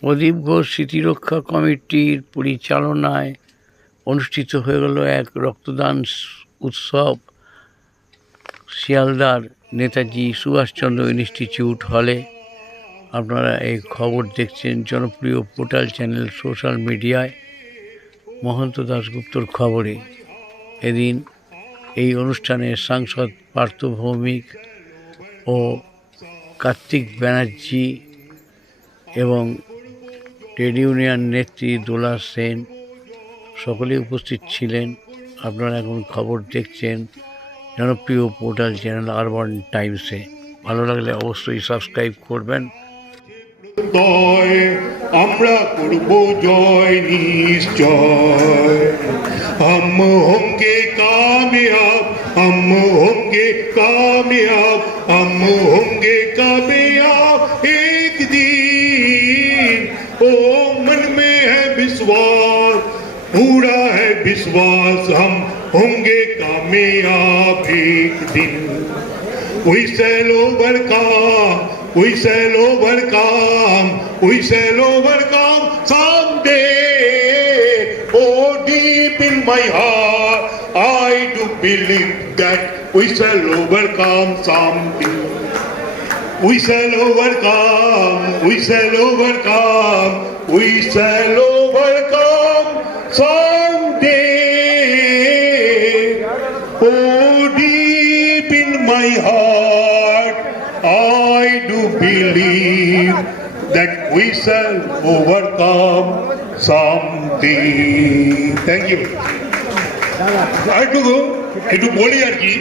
প্রদীপ ঘোষ স্মৃতিরক্ষা কমিটির পরিচালনায় অনুষ্ঠিত হয়ে গেল এক রক্তদান উৎসব শিয়ালদার নেতাজি সুভাষচন্দ্র ইনস্টিটিউট হলে। আপনারা এই খবর দেখছেন জনপ্রিয় পোর্টাল চ্যানেল সোশ্যাল মিডিয়ায় মহন্ত দাশগুপ্তর খবরে। এদিন এই অনুষ্ঠানে সাংসদ পার্থ ভৌমিক ও কার্তিক ব্যানার্জি এবং ট্রেড ইউনিয়ন নেত্রী দোলা সেন সকলেই উপস্থিত ছিলেন। আপনারা এখন খবর দেখছেন জনপ্রিয় পোর্টাল চ্যানেল আরবান টাইমসে। ভালো লাগলে অবশ্যই সাবস্ক্রাইব করবেন। আমরা করব জয় নিশ্চয়, हम होंगे कामयाब, हम होंगे कामयाब, हम होंगे कामयाब एक दिन। ओ मन में है विश्वास, पूरा है विश्वास, हम होंगे कामयाब एक दिन। We shall overcome, we shall overcome, we shall overcome someday. Oh, deep in my heart, I do believe that we shall overcome something. We shall overcome, we shall overcome, we shall overcome someday. Oh, deep in my heart, I do believe that we shall overcome someday. Thank you. একটু বলি আর কি,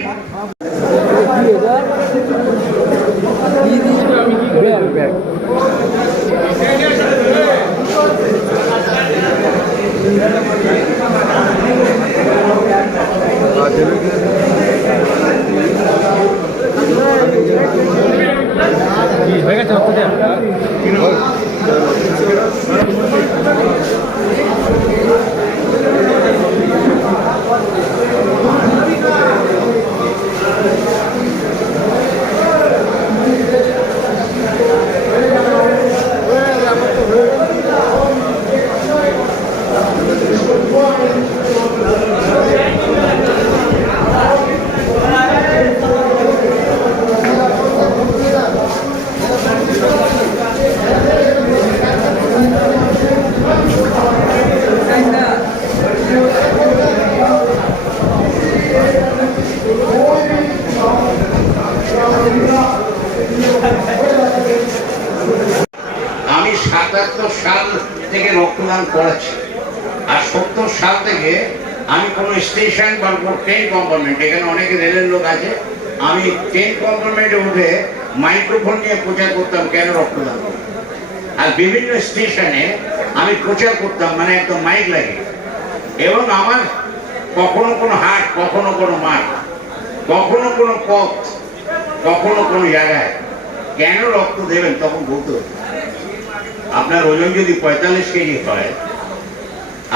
হয়ে গেছে। আমি ৭৭ সাল থেকে রক্তদান করাচ্ছি, আর ৭০ সাল থেকে আমি কোনো স্টেশন বা ট্রেন কম্পার্টমেন্ট, এখানে অনেকে রেলের লোক আছে, আমি ট্রেন কম্পার্টমেন্টে উঠে মাইক্রোফোন নিয়ে প্রচার করতাম কেন রক্তদান করব। আর বিভিন্ন স্টেশনে আমি প্রচার করতাম, মানে একদম মাইক লাগে। এবং আমার কখনো কোনো হাট, কখনো কোনো মাঠ, কখনো কোনো পথ, কখনো কোনো জায়গায় কেন রক্ত দেবেন তখন বলতে হতো আপনার ওজন যদি ৪৫ কেজি হয়,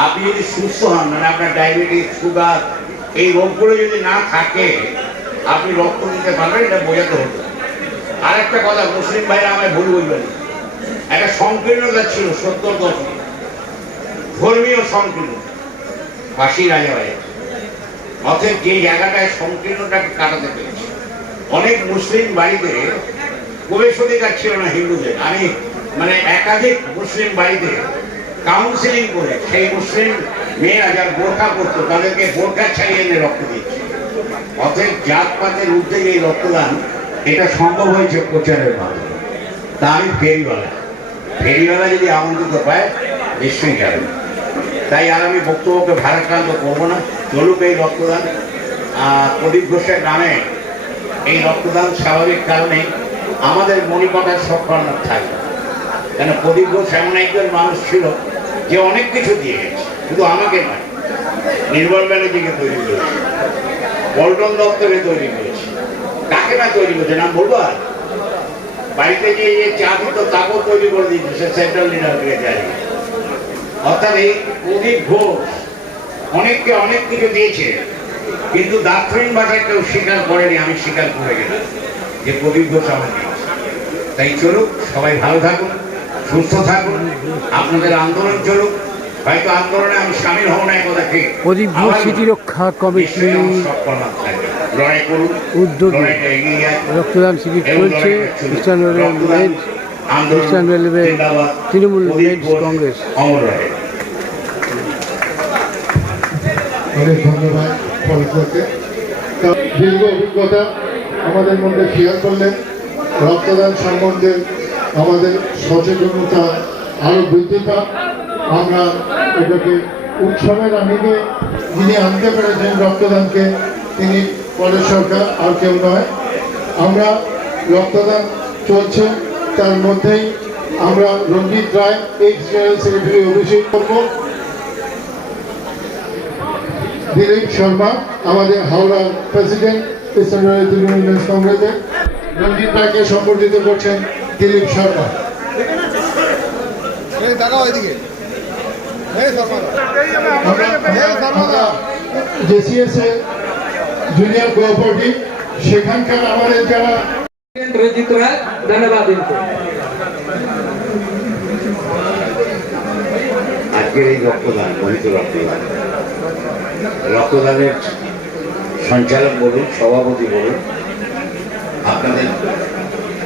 আপনি যদি সুস্থ হন, মানে আপনার ডায়াবেটিস, সুগার, এই রোগগুলো যদি না থাকে, আপনি রক্ত দিতে পারবেন, এটা বোঝাতে হতো। আর একটা কথা, মুসলিম ভাইরা আমায় ভুল বুঝবেন, একটা সংকীর্ণতা ছিল ৭০ দশকে, ধর্মীয় সংকীর্ণ, ফাঁসি রাজাবাড়ি। অতএব যে জায়গাটায় সংকীর্ণটাকে কাটাতে পেরেছে, অনেক মুসলিম বাড়িতে প্রবেশ অধিকার ছিল না হিন্দুদের। আমি মানে একাধিক মুসলিম বাড়িতে কাউন্সিলিং করে সেই মুসলিম মেয়েরা যারা বোরখা করতো তাদেরকে বোরখা ছাড়িয়ে এনে রক্ত দিচ্ছে। অতএব জাতপাতের ঊর্ধ্বে এই রক্তদান, এটা সম্ভব হয়েছে প্রচারের মাধ্যমে। তা আমি ফেরিওয়ালা যদি আমন্ত্রিত পায় নিশ্চয়ই যাবে। তাই আর আমি বক্তব্যকে ভারাক্রান্ত করবো না, চলুক এই রক্তদান। প্রদীপ ঘোষের নামে এই রক্তদান স্বাভাবিক কারণে আমাদের মণিকটার সক্ষম থাকবে। কেন, প্রদীপ ঘোষ এমন একজন মানুষ ছিল যে অনেক কিছু দিয়ে গেছে, শুধু আমাকে নয়, নির্মল ব্যানার্জিকে তৈরি করেছে, পল্টন দপ্তরে তৈরি করেছে, কাকে না তৈরি করেছে নাম বলবো। আর বাড়িতে যে চা দিত তাকেও তৈরি করে দিয়েছে, সে সেন্ট্রাল লিডার হয়ে যায়। অর্থাৎ এই প্রদীপ ঘোষ অনেককে অনেক কিছু দিয়েছে, কিন্তু দার্থহীন ভাষায় কেউ স্বীকার করেনি, আমি স্বীকার করে গেলাম যে প্রদীপ ঘোষ আমার দিয়েছে। তাই চলুক, সবাই ভালো থাকুন, সুস্থ থাকুন, আপনাদের আন্দোলন চলুক। হয়তো আন্দোলনে আমি সামিল হব না, কথা ঠিক, প্রদীপ ঘোষ স্মৃতি রক্ষা কমিটির লড়াই করুন, উদ্যোগে লড়াইটা এগিয়ে যায়। রক্তদান শিবির চলছে খ্রিস্টান রেলওয়ে খ্রিস্টান রেলওয়ে তৃণমূল মেন্স কংগ্রেস। অমর রহে। অনেক ধন্যবাদ পরস্পরকে। দীর্ঘ অভিজ্ঞতা আমাদের মধ্যে শেয়ার করলেন। রক্তদান সম্বন্ধে আমাদের সচেতনতা আরও বৃদ্ধি পাক। আমরা এটাকে উৎসবের আমিকে যিনি আনতে পেরেছেন রক্তদানকে, তিনি পরের সরকার, আর কেউ নয়। আমরা রক্তদান চলছে, তার মধ্যেই আমরা রঞ্জিত রায় এক্স জেনারেল সেক্রেটারি অভিষেক করব। দিলীপ শর্মা আমাদের হাওড়ার প্রেসিডেন্ট খ্রিস্টান রেলওয়ে তৃণমূল মেন্স কংগ্রেসের। রঞ্জিত রায়কে সম্বর্ধিত করছেন দিলীপ শর্মা। জেসিএস এ জুনিয়র কোঅপারেটিভ, সেখানকার আমাদের যারা रंजित राय धन्यवाद इनको। আজকের এই রক্তদান, মহিত রক্তদান, রক্তদানের সঞ্চালক বলুন, সভাপতি বলুন, আপনাদের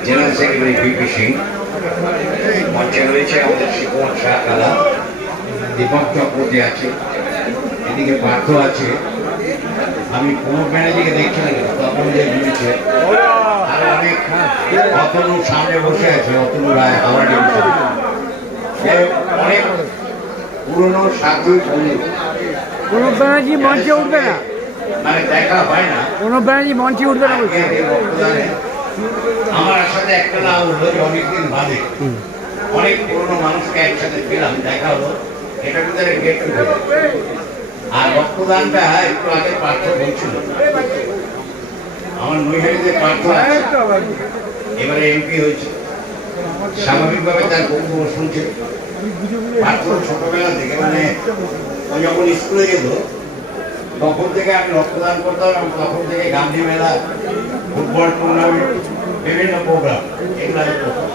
জেনারেল সেক্রেটারি ভিপি সিং, মঞ্চে রয়েছে আমাদের শিবকুমার শাহ কালা, দীপক চক্রবর্তী আছে, এদিকে পার্থ আছে। আমি প্রমোদ ব্যানার্জিকে দেখছি না, তখন যে ভেবেছে আর অনেক, অতনু সামনে বসে আছে, অতনু রায় হাওড়া ডিভিশন, অনেক পুরনো সাধু বন্ধু। প্রণব ব্যানার্জি মঞ্চে উঠবে না, মানে দেখা হয় না। প্রণব ব্যানার্জি মঞ্চে উঠবে না বলছে। আমার সাথে একটা না হলো যে অনেকদিন বাদে অনেক পুরনো মানুষকে একসাথে পেলাম, দেখা হলো, এটা ভিতরে গেট টুগেদার। আর রক্তদানটা একটু আগে পার্থ বলছিল, আমার নৈহাটিতে পার্থ আছে, এবারে এমপি হয়েছে, স্বাভাবিকভাবে তার বক্তব্য শুনছে। পার্থ ছোটবেলা থেকে, মানে ও যখন স্কুলে যেত তখন থেকে আমি রক্তদান করতাম, এবং তখন থেকে গান্ধী মেলা, ফুটবল টুর্নামেন্ট, বিভিন্ন প্রোগ্রাম এগুলো আমি করতাম।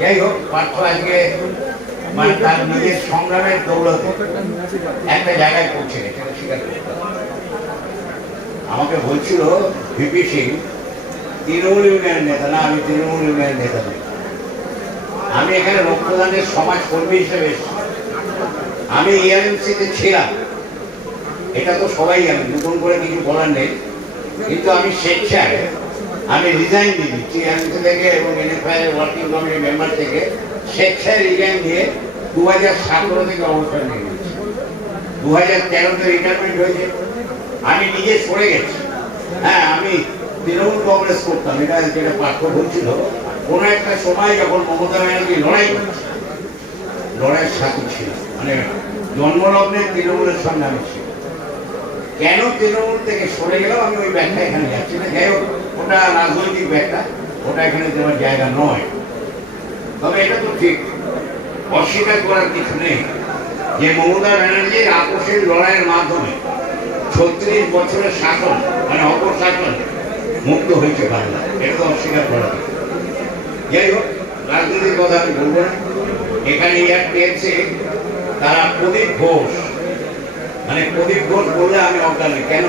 যাই হোক, পার্থ আজকে মানে তার নিজের সংগ্রামের দৌলতে একটা জায়গায় পৌঁছে গেছে, স্বীকার করতে হবে। আমাকে বলছিল ভিপি সিং তৃণমূল ইউনিয়নের নেতা না, আমি তৃণমূল ইউনিয়নের নেতা নই, আমি এখানে রক্তদানের সমাজকর্মী হিসেবে এসেছি। আমি এআরএমসিতে ছিলাম, এটা তো সবাই জানে, নতুন করে কিছু বলার নেই। কিন্তু আমি স্বেচ্ছায় আমি রিজাইন দিয়ে দিচ্ছি এআরএমসি থেকে এবং এনএফআই ওয়ার্কিং কমিটি মেম্বার থেকে স্বেচ্ছায় রিজাইন দিয়ে 2017 থেকে অবসর নিয়ে নিচ্ছি। 2013-তে রিটায়ারমেন্ট হয়েছে, আমি নিজে সরে গেছি। হ্যাঁ, আমি তৃণমূল কংগ্রেস করতাম, এটা যেটা পার্থ বলছিল, কোনো একটা সময় যখন মমতা ব্যানার্জি লড়াই করছে, লড়াইয়ের সাথী ছিল, মানে জন্মলগ্নে তৃণমূলের সঙ্গে আমি ছিল। কেন তৃণমূল থেকে সরে গেলাম আমি ওই ব্যাখ্যা এখানে যাচ্ছি না। যাই হোক, ওটা রাজনৈতিক ব্যাখ্যা, ওটা এখানে দেওয়ার জায়গা নয়। তবে এটা তো ঠিক, অস্বীকার করার কিছু নেই যে মমতা ব্যানার্জির আপোষের লড়াইয়ের মাধ্যমে 36 বছরের শাসন, মানে অপশাসন মুক্ত হয়েছে বাংলা, এটা তো অস্বীকার করা। যাই হোক, রাজনীতির কথা আমি বলবো না। এখানে টেলছে তারা প্রদীপ ঘোষ, মানে প্রদীপ ঘোষ বললে আমি অজ্ঞান। কেন?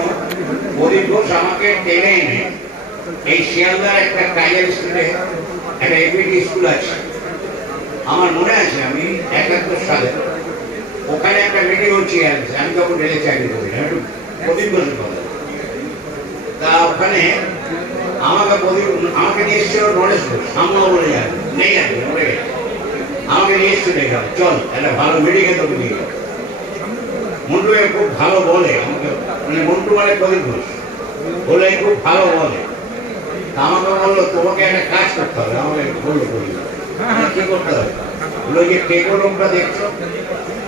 প্রদীপ ঘোষ আমাকে টেনে এনে এই শিয়ালদার একটা টাইগার স্কুলে, একটা এপিটি স্কুল আছে, আমার মনে আছে আমি 71 সালে ওখানে একটা মিটিং হচ্ছে, আমি তখন রেলে চাকরি করি, একটু প্রদীপ ঘোষের কথা। তা ওখানে আমাকে নিয়ে এসেছিল নরেশ ঘোষ, সামনে বলে যাবে নেই, আর মরে গেছে। আমাকে নিয়ে এসছে, দেখলাম চল একটা ভালো মিটিংয়ে তোকে নিয়ে গেল। মন্টু খুব ভালো বলে আমাকে, মানে মন্টু মানে প্রদীপ ঘোষ বলে খুব ভালো বলে। আমাকে বললো তোমাকে একটা কাজ করতে হবে। আমাকে বললো কি করতে হবে? বললো যে টেকো লোকটা দেখছো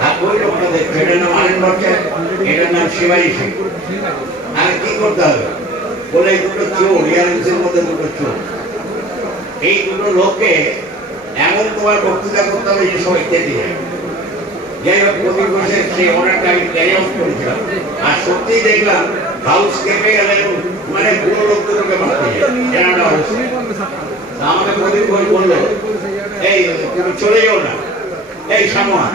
আর ওই লোকটা দেখছো, এটার নাম আনন্দ ভট্টাচার্য, এটার নাম শিবাজী সিং। আর কি করতে হবে? বলে এই দুটো চোর, এআরএমসির মধ্যে দুটো চোর, এই দুটো লোককে এমন তোমার বক্তৃতা করতে হবে যে সবাই কেটে যায়। যাই হোক, প্রদীপ ঘোষের সেই অর্ডারটা আমি ক্যারি আউট করেছিলাম, আর সত্যিই দেখলাম হাউস কেঁপে গেলে, মানে পুরো লোক দুটোকে মারতে যায়, এরকম অবস্থা। আমাকে প্রদীপ ঘোষ বললো এই তুমি চলে যাও না, এই সামোয়া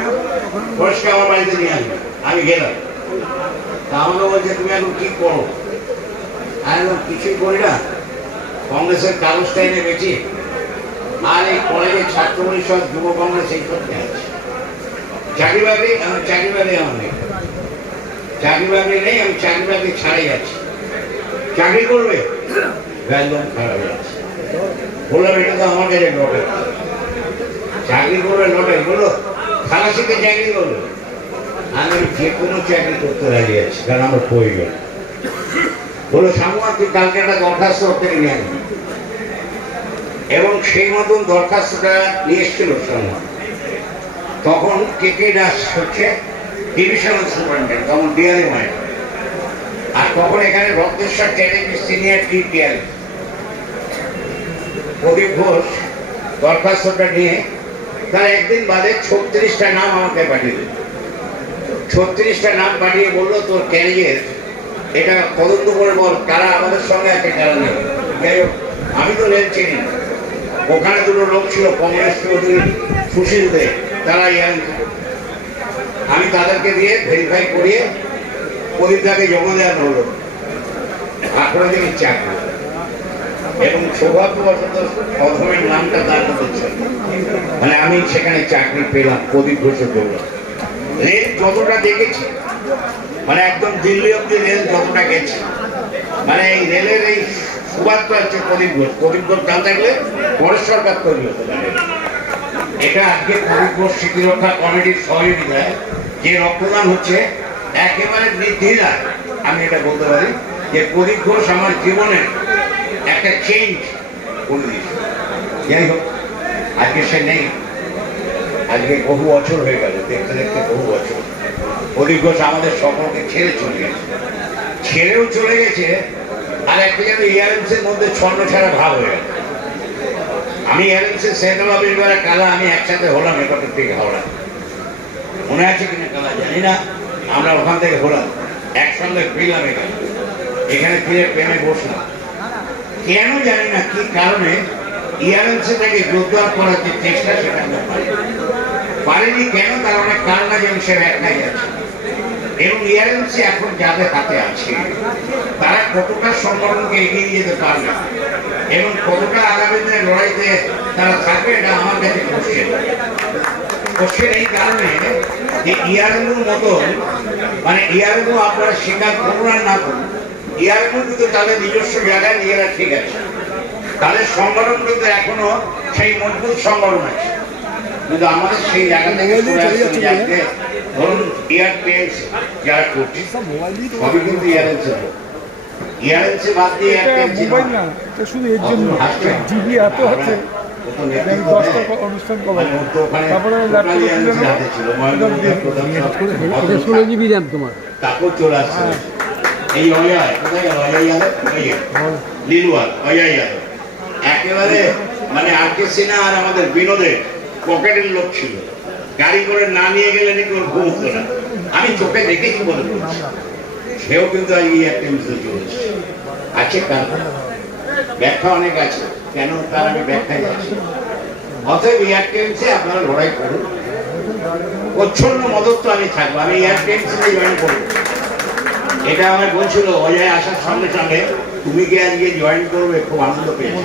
পরিষ্কার আমার বাড়িতে নিয়ে আসবে। আমি গেলাম, তা আমাকে বলছে তুমি এখন কি করো? আমি কিছুই করি না, কংগ্রেসের কাগজটা এনে বেছি আর এই কলেজের ছাত্র পরিষদ যুব কংগ্রেস এই করতে আছে। চাকরি বাকরি আমার নেই, চাকরি বাকরি নেই, আমি চাকরি বাকরি ছাড়াই যাচ্ছি। চাকরি করবে একদম খারাপ যাচ্ছে। বললাম এটা তো আমার কাছে লটে, চাকরি করবে লটে, বললো খালাসিতে চাকরি করবে। আমি যে কোনো চাকরি করতে রাজি আছি, কারণ আমার প্রয়োজন। বললো সামুয়া তুই কালকে একটা দরখাস্ত থেকে নিয়ে আসবি, এবং সেই মতন দরখাস্তটা নিয়ে এসেছিল সামুয়া। তখন কে দাস হচ্ছে ডিভিশনাল সুপারিনটেন্ডেন্ট, তখন ডিআরএ মায়ের, আর তখন এখানে রক্তেশ্বর চ্যাটার্জি সিনিয়র ডিআরএ। প্রদীপ ঘোষ দরখাস্তটা নিয়ে তার একদিন বাদে 36টা নাম আমাকে পাঠিয়ে দিল। 36টা নাম পাঠিয়ে বললো তোর ক্যারিয়ার এটা তদন্ত করে বল, কারা আমাদের সঙ্গে আছে কারা নেই। যাই হোক, আমি তো রেল চিনি না। ওখানে দুটো লোক ছিল, কংগ্রেস চৌধুরী সুশীল দে, তারা আমি তাদেরকে দিয়ে ভেরিফাই করিয়ে প্রদীপটাকে জমা দেওয়া হলো। আপনারা দেখি চাকরি, এবং সৌভাগ্যবশত প্রথমের নামটা তার মধ্যে ছিল, মানে আমি সেখানে চাকরি পেলাম প্রদীপ ঘোষের জন্য। রেল যতটা দেখেছি, মানে একদম দিল্লি অব্দি রেল যতটা গেছে, মানে এই রেলের এই সুবাদটা হচ্ছে প্রদীপ ঘোষ। প্রদীপ ঘোষ না থাকলে পরের সরকার তৈরি হতে পারে। এটা আজকে প্রদীপ ঘোষ স্মৃতিরক্ষা কমিটির সহযোগিতায় যে রক্তদান হচ্ছে, একেবারে নির্দ্বিধায় আমি এটা বলতে পারি যে প্রদীপ ঘোষ আমার জীবনে একটা চেঞ্জ করে দিয়েছে। যাই হোক, আজকে সে নেই, আজকে বহু বছর হয়ে গেল, দেখতে দেখতে বহু বছর। প্রদীপ ঘোষ আমাদের সকলকে ছেড়ে চলে গেছে, ছেড়েও চলে গেছে। আর একটা যেন ইয়ারএমস এর মধ্যে ছন্ন ছাড়া ভাব হয়ে গেল। আমি ইয়ারএমস এর সেন্ট্রাল বিভাগে কালা আমি একসাথে হলাম একটার থেকে হাওড়া, মনে আছে কিনা কালা জানি না। আমরা ওখান থেকে হলাম, একসঙ্গে ফিরলাম এখানে ফিরে প্রেমে বসলাম। কেন জানি না কি কারণে ইয়ারএমসি থেকে জোরদার করার যে চেষ্টা সেটা পারেনি। কেন? তার অনেক কারণ আছে, সে একটাই আছে। এবং ইয়ারএমসি এখন যাদের হাতে আছে তারা কতটা সংগঠনকে এগিয়ে নিয়ে যেতে পারবে এবং কতটা আগামী দিনের লড়াইতে তারা থাকবে, এটা আমার কাছে কোশ্চেন। এই কারণে যে ইয়ারএমুর মতন, মানে ইয়ারএমু আপনারা স্বীকার করুন আর না করুন, ইয়ারএমু কিন্তু তাদের নিজস্ব জায়গায় নিজেরা ঠিক আছে, তাদের সংগঠন কিন্তু এখনো সেই মজবুত সংগঠন আছে। কিন্তু আমাদের সেই জায়গা থেকে ধরুন এয়ারটেলস যারা করছে সবই কিন্তু ইয়ারএলসি বাদ দিয়ে এয়ারটেলস শুধু এর জন্য জিবি এত হচ্ছে অনুষ্ঠান কভার, তারপরে ষোলো জিবি র্যাম তোমার, তারপর চলে আসছে এই অজয়, কোথায় গেল অজয় যাদব, লিলুয়াল অজয় যাদব, একেবারে মানে আরকে সিনহা আর আমাদের বিনোদের পকেটের লোক ছিল। গাড়ি করে না নিয়ে গেলে নাকি ওর ঘুম হতো না, আমি চোখে দেখেছি বলে বলছি। সেও কিন্তু আজ ইয়ারটেলসে চলেছে আছে, কারণ ব্যাখ্যা অনেক আছে, কেন তার আমি ব্যাখ্যায় যাচ্ছি। অতএব এয়ারটেলসে আপনারা লড়াই করুন, প্রচ্ছন্ন মদত তো আমি থাকবো, আমি এয়ারটেলসে জয়েন করবো। এটা আমায় বলছিল অজয় আসার সঙ্গে সঙ্গে, তুমি কি আজকে জয়েন করবে, খুব আনন্দ পেয়েছি।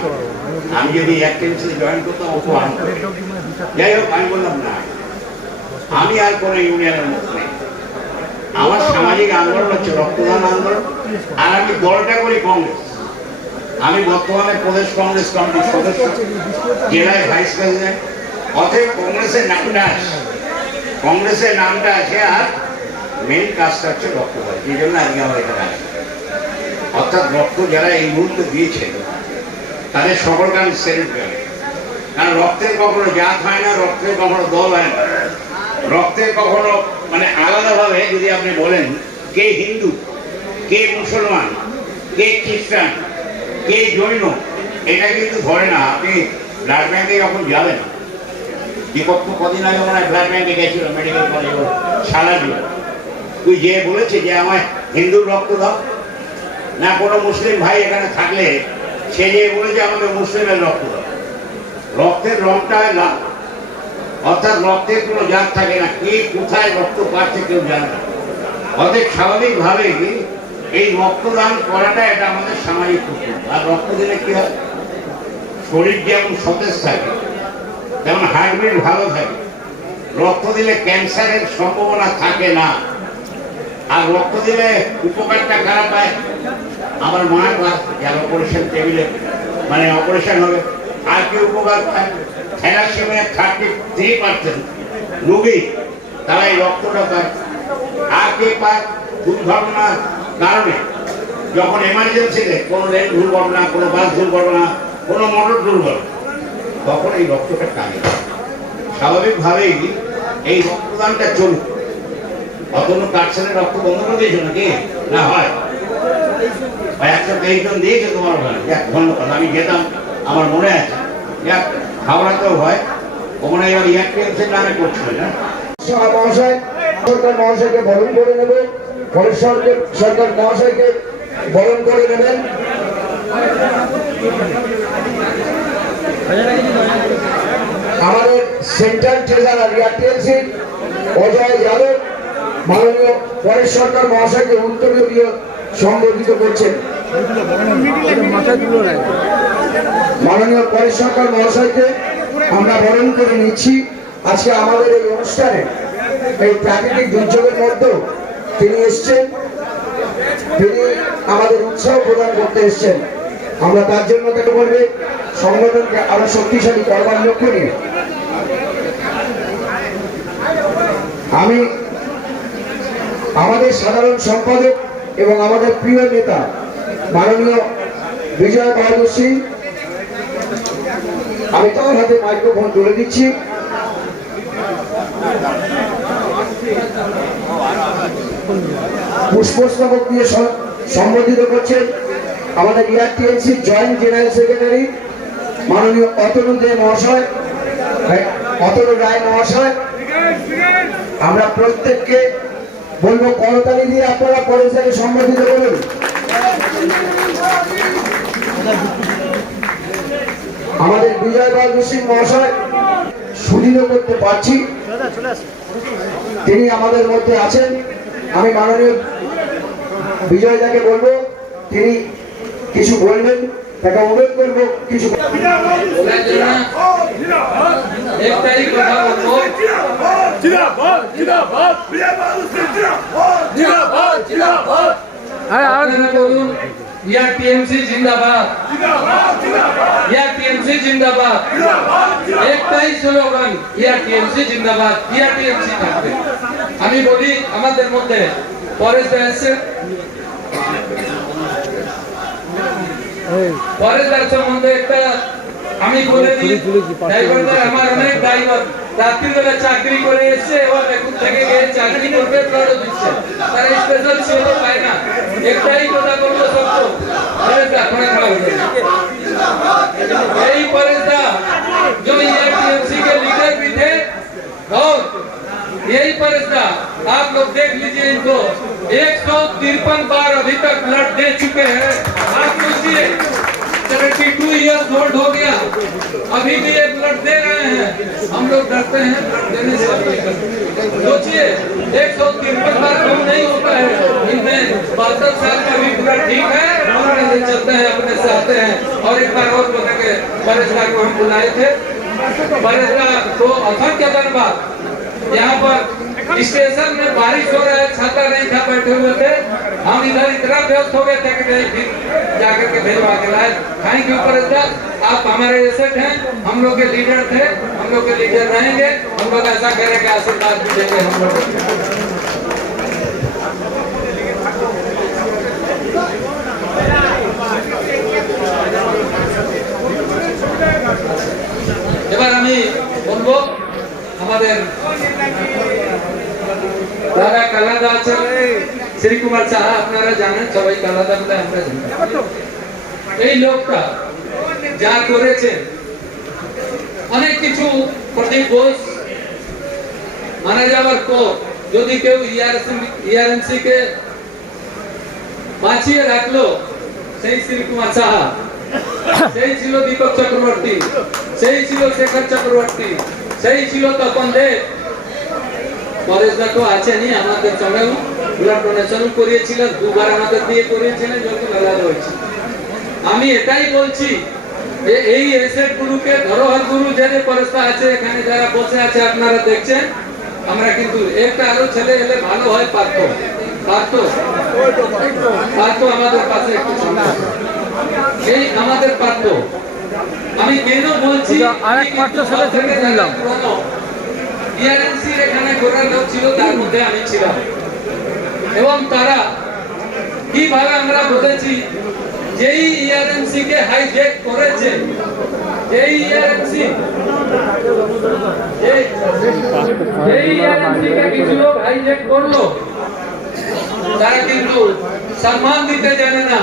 আমি যদি এয়ারটেলসে জয়েন করতাম খুব আনন্দ। যাই হোক, আমি বললাম না, আমি আর কোনো ইউনিয়নের মধ্যে নেই। আমার সামাজিক আন্দোলন হচ্ছে রক্তদান আন্দোলন, আর আমি দলটা করি কংগ্রেস। আমি বর্তমানে প্রদেশ কংগ্রেস কমিটির সদস্য, জেলায় ভাইস প্রেসিডেন্ট। অতএব কংগ্রেসের নামটা আছে, কংগ্রেসের নামটা আছে, আর মেন কাজটা হচ্ছে রক্তদান। এই জন্য আজকে আমার এখানে আছে। অর্থাৎ রক্ত যারা এই মুহূর্তে দিয়েছে তাদের সকলকে আমি সেলুট করি, কারণ রক্তের কখনো জাত হয় না, রক্তের কখনো দল হয় না, রক্তের কখনো মানে আলাদাভাবে যদি আপনি বলেন কে হিন্দু, কে মুসলমান, কে খ্রিস্টান, কে জৈন, এটা কিন্তু ধরে না। আপনি ব্লাড ব্যাংকে যখন যাবেন, বিপক্ষ কদিন আগে মনে হয় ব্লাড ব্যাংকে গেছিল মেডিকেল কলেজ সালাদি, তুই যে বলেছে যে আমায় হিন্দুর রক্ত দাও না, কোনো মুসলিম ভাই এখানে থাকলে সে যে বলেছে আমাকে মুসলিমের রক্ত দাও। রক্তের রংটা লাল, অর্থাৎ রক্তের কোনো জাত থাকে না, কে কোথায় রক্ত পাচ্ছে কেউ জানে না। অতএব স্বাভাবিকভাবেই এই রক্তদান করাটা এটা আমাদের সামাজিক কর্তব্য। আর রক্ত দিলে কি হয়, শরীর যেমন সতেজ থাকে তেমন হার্টবিট ভালো থাকে। রক্ত দিলে ক্যান্সারের সম্ভাবনা থাকে না। আর রক্ত দিলে উপকারটা কারা পায়? আমার মা যার অপারেশন টেবিলে মানে অপারেশন হবে, আর কি উপকার পায়? থ্যালাসেমিয়া 33% রোগী তারা এই রক্তটা পায়। আর কে পায়? দুর্ঘটনার কারণে যখন এমার্জেন্সিতে কোনো রেল দুর্ঘটনা, কোনো বাস দুর্ঘটনা, কোনো মোটর দুর্ঘটনা, তখন এই রক্তটা কাজে। স্বাভাবিকভাবেই এই রক্তদানটা চলুক। অতন্য কাটছেনের রক্ত বন্ধ করে দিয়েছো নাকি? না হয় 123 জন দিয়েছে তোমার ওখানে, ধন্যবাদ। আমি যেতাম, আমার মনে আছে, হাওড়াতেও হয়, ওখানে এবার ইয়ারপিএমসির নামে করছিল না। মহাশয় সরকার মহাশয়কে বরণ করে নেবে, পরে সরকার মহাশয়কে বরণ করে নেবেন। আমাদের সেন্ট্রাল ট্রেজারার ইয়ারটিএলসি অজয় যাদব মাননীয় পরেশ সরকার মহাশয়কে উত্তরীয় দিয়ে সম্বোধিত করছেন। মাননীয় পরেশ সরকার মহাশয়কে আমরা বরণ করে নিচ্ছি। আজকে আমাদের এই অনুষ্ঠানে এই প্রাকৃতিক দুর্যোগের মধ্যেও তিনি এসছেন, তিনি আমাদের উৎসাহ প্রদান করতে এসছেন। আমরা তার জন্য তাকে বলবে সংগঠনকে আরো শক্তিশালী করবার লক্ষ্য নিয়ে আমি আমাদের সাধারণ সম্পাদক এবং আমাদের প্রিয় নেতা মাননীয় বিজয় বাহাদুর সিং, আমি তার হাতে মাইক্রোফোন তুলে দিচ্ছি। পুষ্পস্তবক দিয়ে সম্বোধিত করছেন আমাদের ইয়ারটিএলসি জয়েন্ট জেনারেল সেক্রেটারি মাননীয় অতনু দে মহাশয়, অতনু রায় মহাশয়। আমরা প্রত্যেককে বলবো করতালি দিয়ে আপনারা পরেশকে সম্বোধিত করুন। আমাদের বিজয় বাহাদুর সিং মহাশয় সুদৃঢ় করতে পারছি, তিনি আমাদের মধ্যে আছেন। আমি মাননীয় বিজয় দাকে বলবো তিনি কিছু বলবেন, তাকে অনুরোধ করবো কিছু। বলুন টিএমসি জিন্দাবাদ, টিএমসি জিন্দাবাদ। একটাই স্লোগান, টিএমসি জিন্দাবাদ, টিএমসি থাকবে। আমি বলি আমাদের মধ্যে পরেশ এসছে, পরেশ দার সম্বন্ধে একটা আমি বলে দিই। ড্রাইভারদের আমার অনেক ড্রাইভার রাত্রিবেলা চাকরি করে এসছে, এবার এখন থেকে গিয়ে চাকরি করবে, প্লটও দিচ্ছে, তারা স্পেশাল সেবা পায় না। একটাই কথা বললো সত্য, পরেশ দা খানা খাওয়া यही परेशदा जो टीएमसी के लीडर भी थे, और यही परेशदा आप लोग देख लीजिए, इनको 153 बार अभी तक ब्लड दे चुके हैं। आप सोचिए 72 ईयर्स ओल्ड हो गया, अभी भी ये ब्लड दे रहे हैं। हम लोग डरते हैं ब्लड देने से। सोचिए 153 बार कम नहीं होता है, इनमें 62 साल का भी ब्लड ठीक है, चलते हैं अपने से आते हैं। और एक बार और बताएंगे, परेशदा को हम बुलाए थे, परेशदा को असंख्य धन्यवाद। यहाँ पर स्टेशन में बारिश हो रहा है, छाता नहीं था, बैठे हुए थे, हम इधर इतना व्यस्त हो गए थे कि फिर जाकर के भेजवा के लाए। थैंक यू परेशदा, आप हमारे एसेट हैं, हम लोग के लीडर थे, हम लोग के लीडर रहेंगे, हम लोग ऐसा करेंगे, आशीर्वाद भी देंगे हम लोग। এবার আমি বলবো আমাদের দাদা কালাদা আছেন, শ্রী কুমার সাহা, আপনারা জানেন, সবাই কালাদা বলে আমরা জানি। এই লোকটা যা করেছেন অনেক কিছু, প্রদীপ ঘোষ মারা যাওয়ার পর যদি কেউ ইআরএমসি কে বাঁচিয়ে রাখলো, সেই শ্রী কুমার সাহা, সেই ছিল দীপক চক্রবর্তী, সেই ছিল শেখর চক্রবর্তী, সেই ছিল তখন দেব পরেশদা তো আছেনই আমাদের সঙ্গেও ব্লাড ডোনেশনও করিয়েছিলেন, দুবার আমাদের দিয়ে করিয়েছিলেন যখন আলাদা হয়েছে। আমি এটাই বলছি যে এই এসেট গুরুকে ধরোহর গুরু যে পরেশদা আছে এখানে যারা বসে আছে আপনারা দেখছেন, আমরা কিন্তু একটা আরো ছেলে এলে ভালো হয় পারতো আমাদের পাশে একটু সমস্যা এই আমাদের পারতো। আমি কেন বলছি আরেক পাত্র ছেলে থেকে শুনলাম ইয়ারএনসির এখানে ঘোরার লোক ছিল, তার মধ্যে আমি ছিলাম এবং তারা কিভাবে আমরা বুঝেছি যেই ইয়ারএনসি কে হাইজ্যাক করেছে, যেই ইয়ারএনসি কে কিছু লোক হাইজ্যাক করলো, তারা কিন্তু সম্মান দিতে জানে না।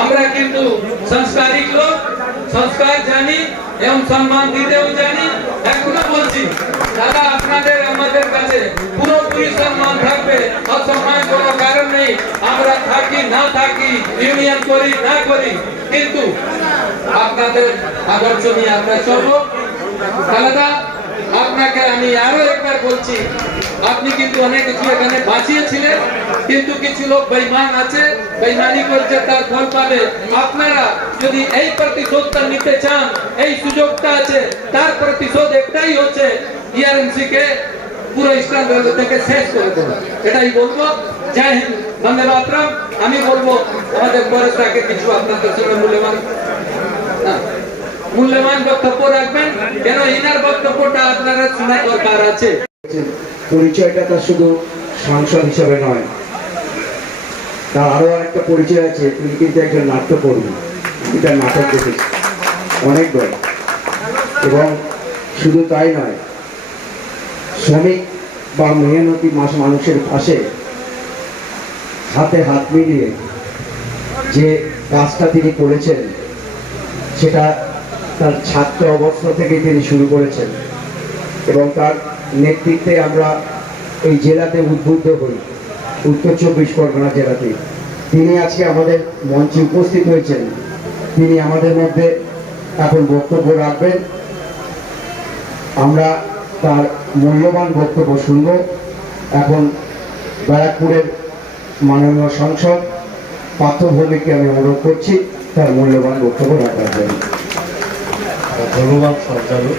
আমরা কিন্তু সংস্কারিক লোক, সংস্কার জানি এবং সম্মান দিতেও জানি। এখনো বলছি দাদা আপনাদের আমাদের কাছে পুরোপুরি সম্মান থাকবে, অসম্মান কোনো কারণ নেই। আমরা থাকি না থাকি, ইউনিয়ন করি না করি, কিন্তু আপনাদের আদর্শ নিয়ে আমরা চলবো। দাদা আপনাকে আমি আরো একবার বলছি, আপনি কিন্তু অনেক কিছু এখানে বাঁচিয়েছিলেন, কিন্তু কিছু লোক বেঈমান আছে, বেঈমানি করছে, তার ফল পাবে। আপনারা যদি এই প্রতিশোধটা নিতে চান, এই সুযোগটা আছে, তার প্রতিশোধ একটাই হচ্ছে ইয়ারএনসি কে পুরো ইস্টার্ন রেলওয়ে থেকে শেষ করে দেবো, এটাই বলবো। জয় হিন্দ, ধন্যবাদ। আমি বলবো আমাদের পরেশদাকে কিছু আপনাদের সঙ্গে মূল্যবান বক্তব্য রাখবেন, কেন ইনার বক্তব্যটা আপনারা শোনা দরকার আছে। পরিচয়টা তার শুধু সাংসদ হিসেবে নয়, তার আরো একটা পরিচয় আছে, তিনি কিন্তু একজন নাট্যকর্মী। এটা নাটক দেখেছি অনেকবার, এবং শুধু তাই নয়, শ্রমিক বা মেহনতি মানুষের পাশে হাতে হাত মিলিয়ে যে কাজটা তিনি করেছেন সেটা তার ছাত্র অবস্থা থেকে তিনি শুরু করেছেন, এবং তার নেতৃত্বে আমরা এই জেলাতে উদ্বুদ্ধ হই, উত্তর 24 পরগনা জেলাতে। তিনি আজকে আমাদের মঞ্চে উপস্থিত হয়েছেন, তিনি আমাদের মধ্যে এখন বক্তব্য রাখবেন। আমরা তার মূল্যবান বক্তব্য শুনব। এখন ব্যারাকপুরের মাননীয় সাংসদ পার্থ ভৌমিককে আমি অনুরোধ করছি তার মূল্যবান বক্তব্য রাখার জন্য। ধন্যবাদ সঞ্চালক।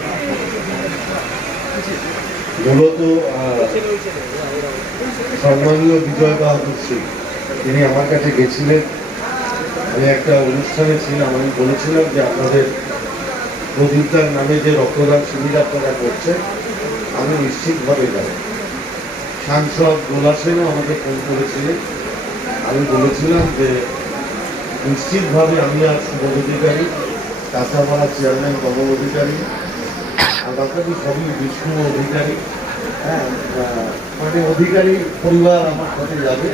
মূলত সম্মানীয় বিজয় বাহাদুর সিং তিনি আমার কাছে গেছিলেন, আমি একটা অনুষ্ঠানে ছিলাম, আমি বলেছিলাম যে আপনাদের প্রদীপদার নামে যে রক্তদান শিবির আপনারা করছেন আমি নিশ্চিতভাবে যাব। সাংসদ গোলা সেনও আমাকে ফোন করেছিলেন, আমি বলেছিলাম যে নিশ্চিতভাবে আমি আর সুবোধ অধিকারী, কাঁচাপাড়া চেয়ারম্যান কমল অধিকারী, আর বাকি সবই বিষ্ণু অধিকারী, হ্যাঁ মানে অধিকারী পরিবার আমার সাথে যাবে,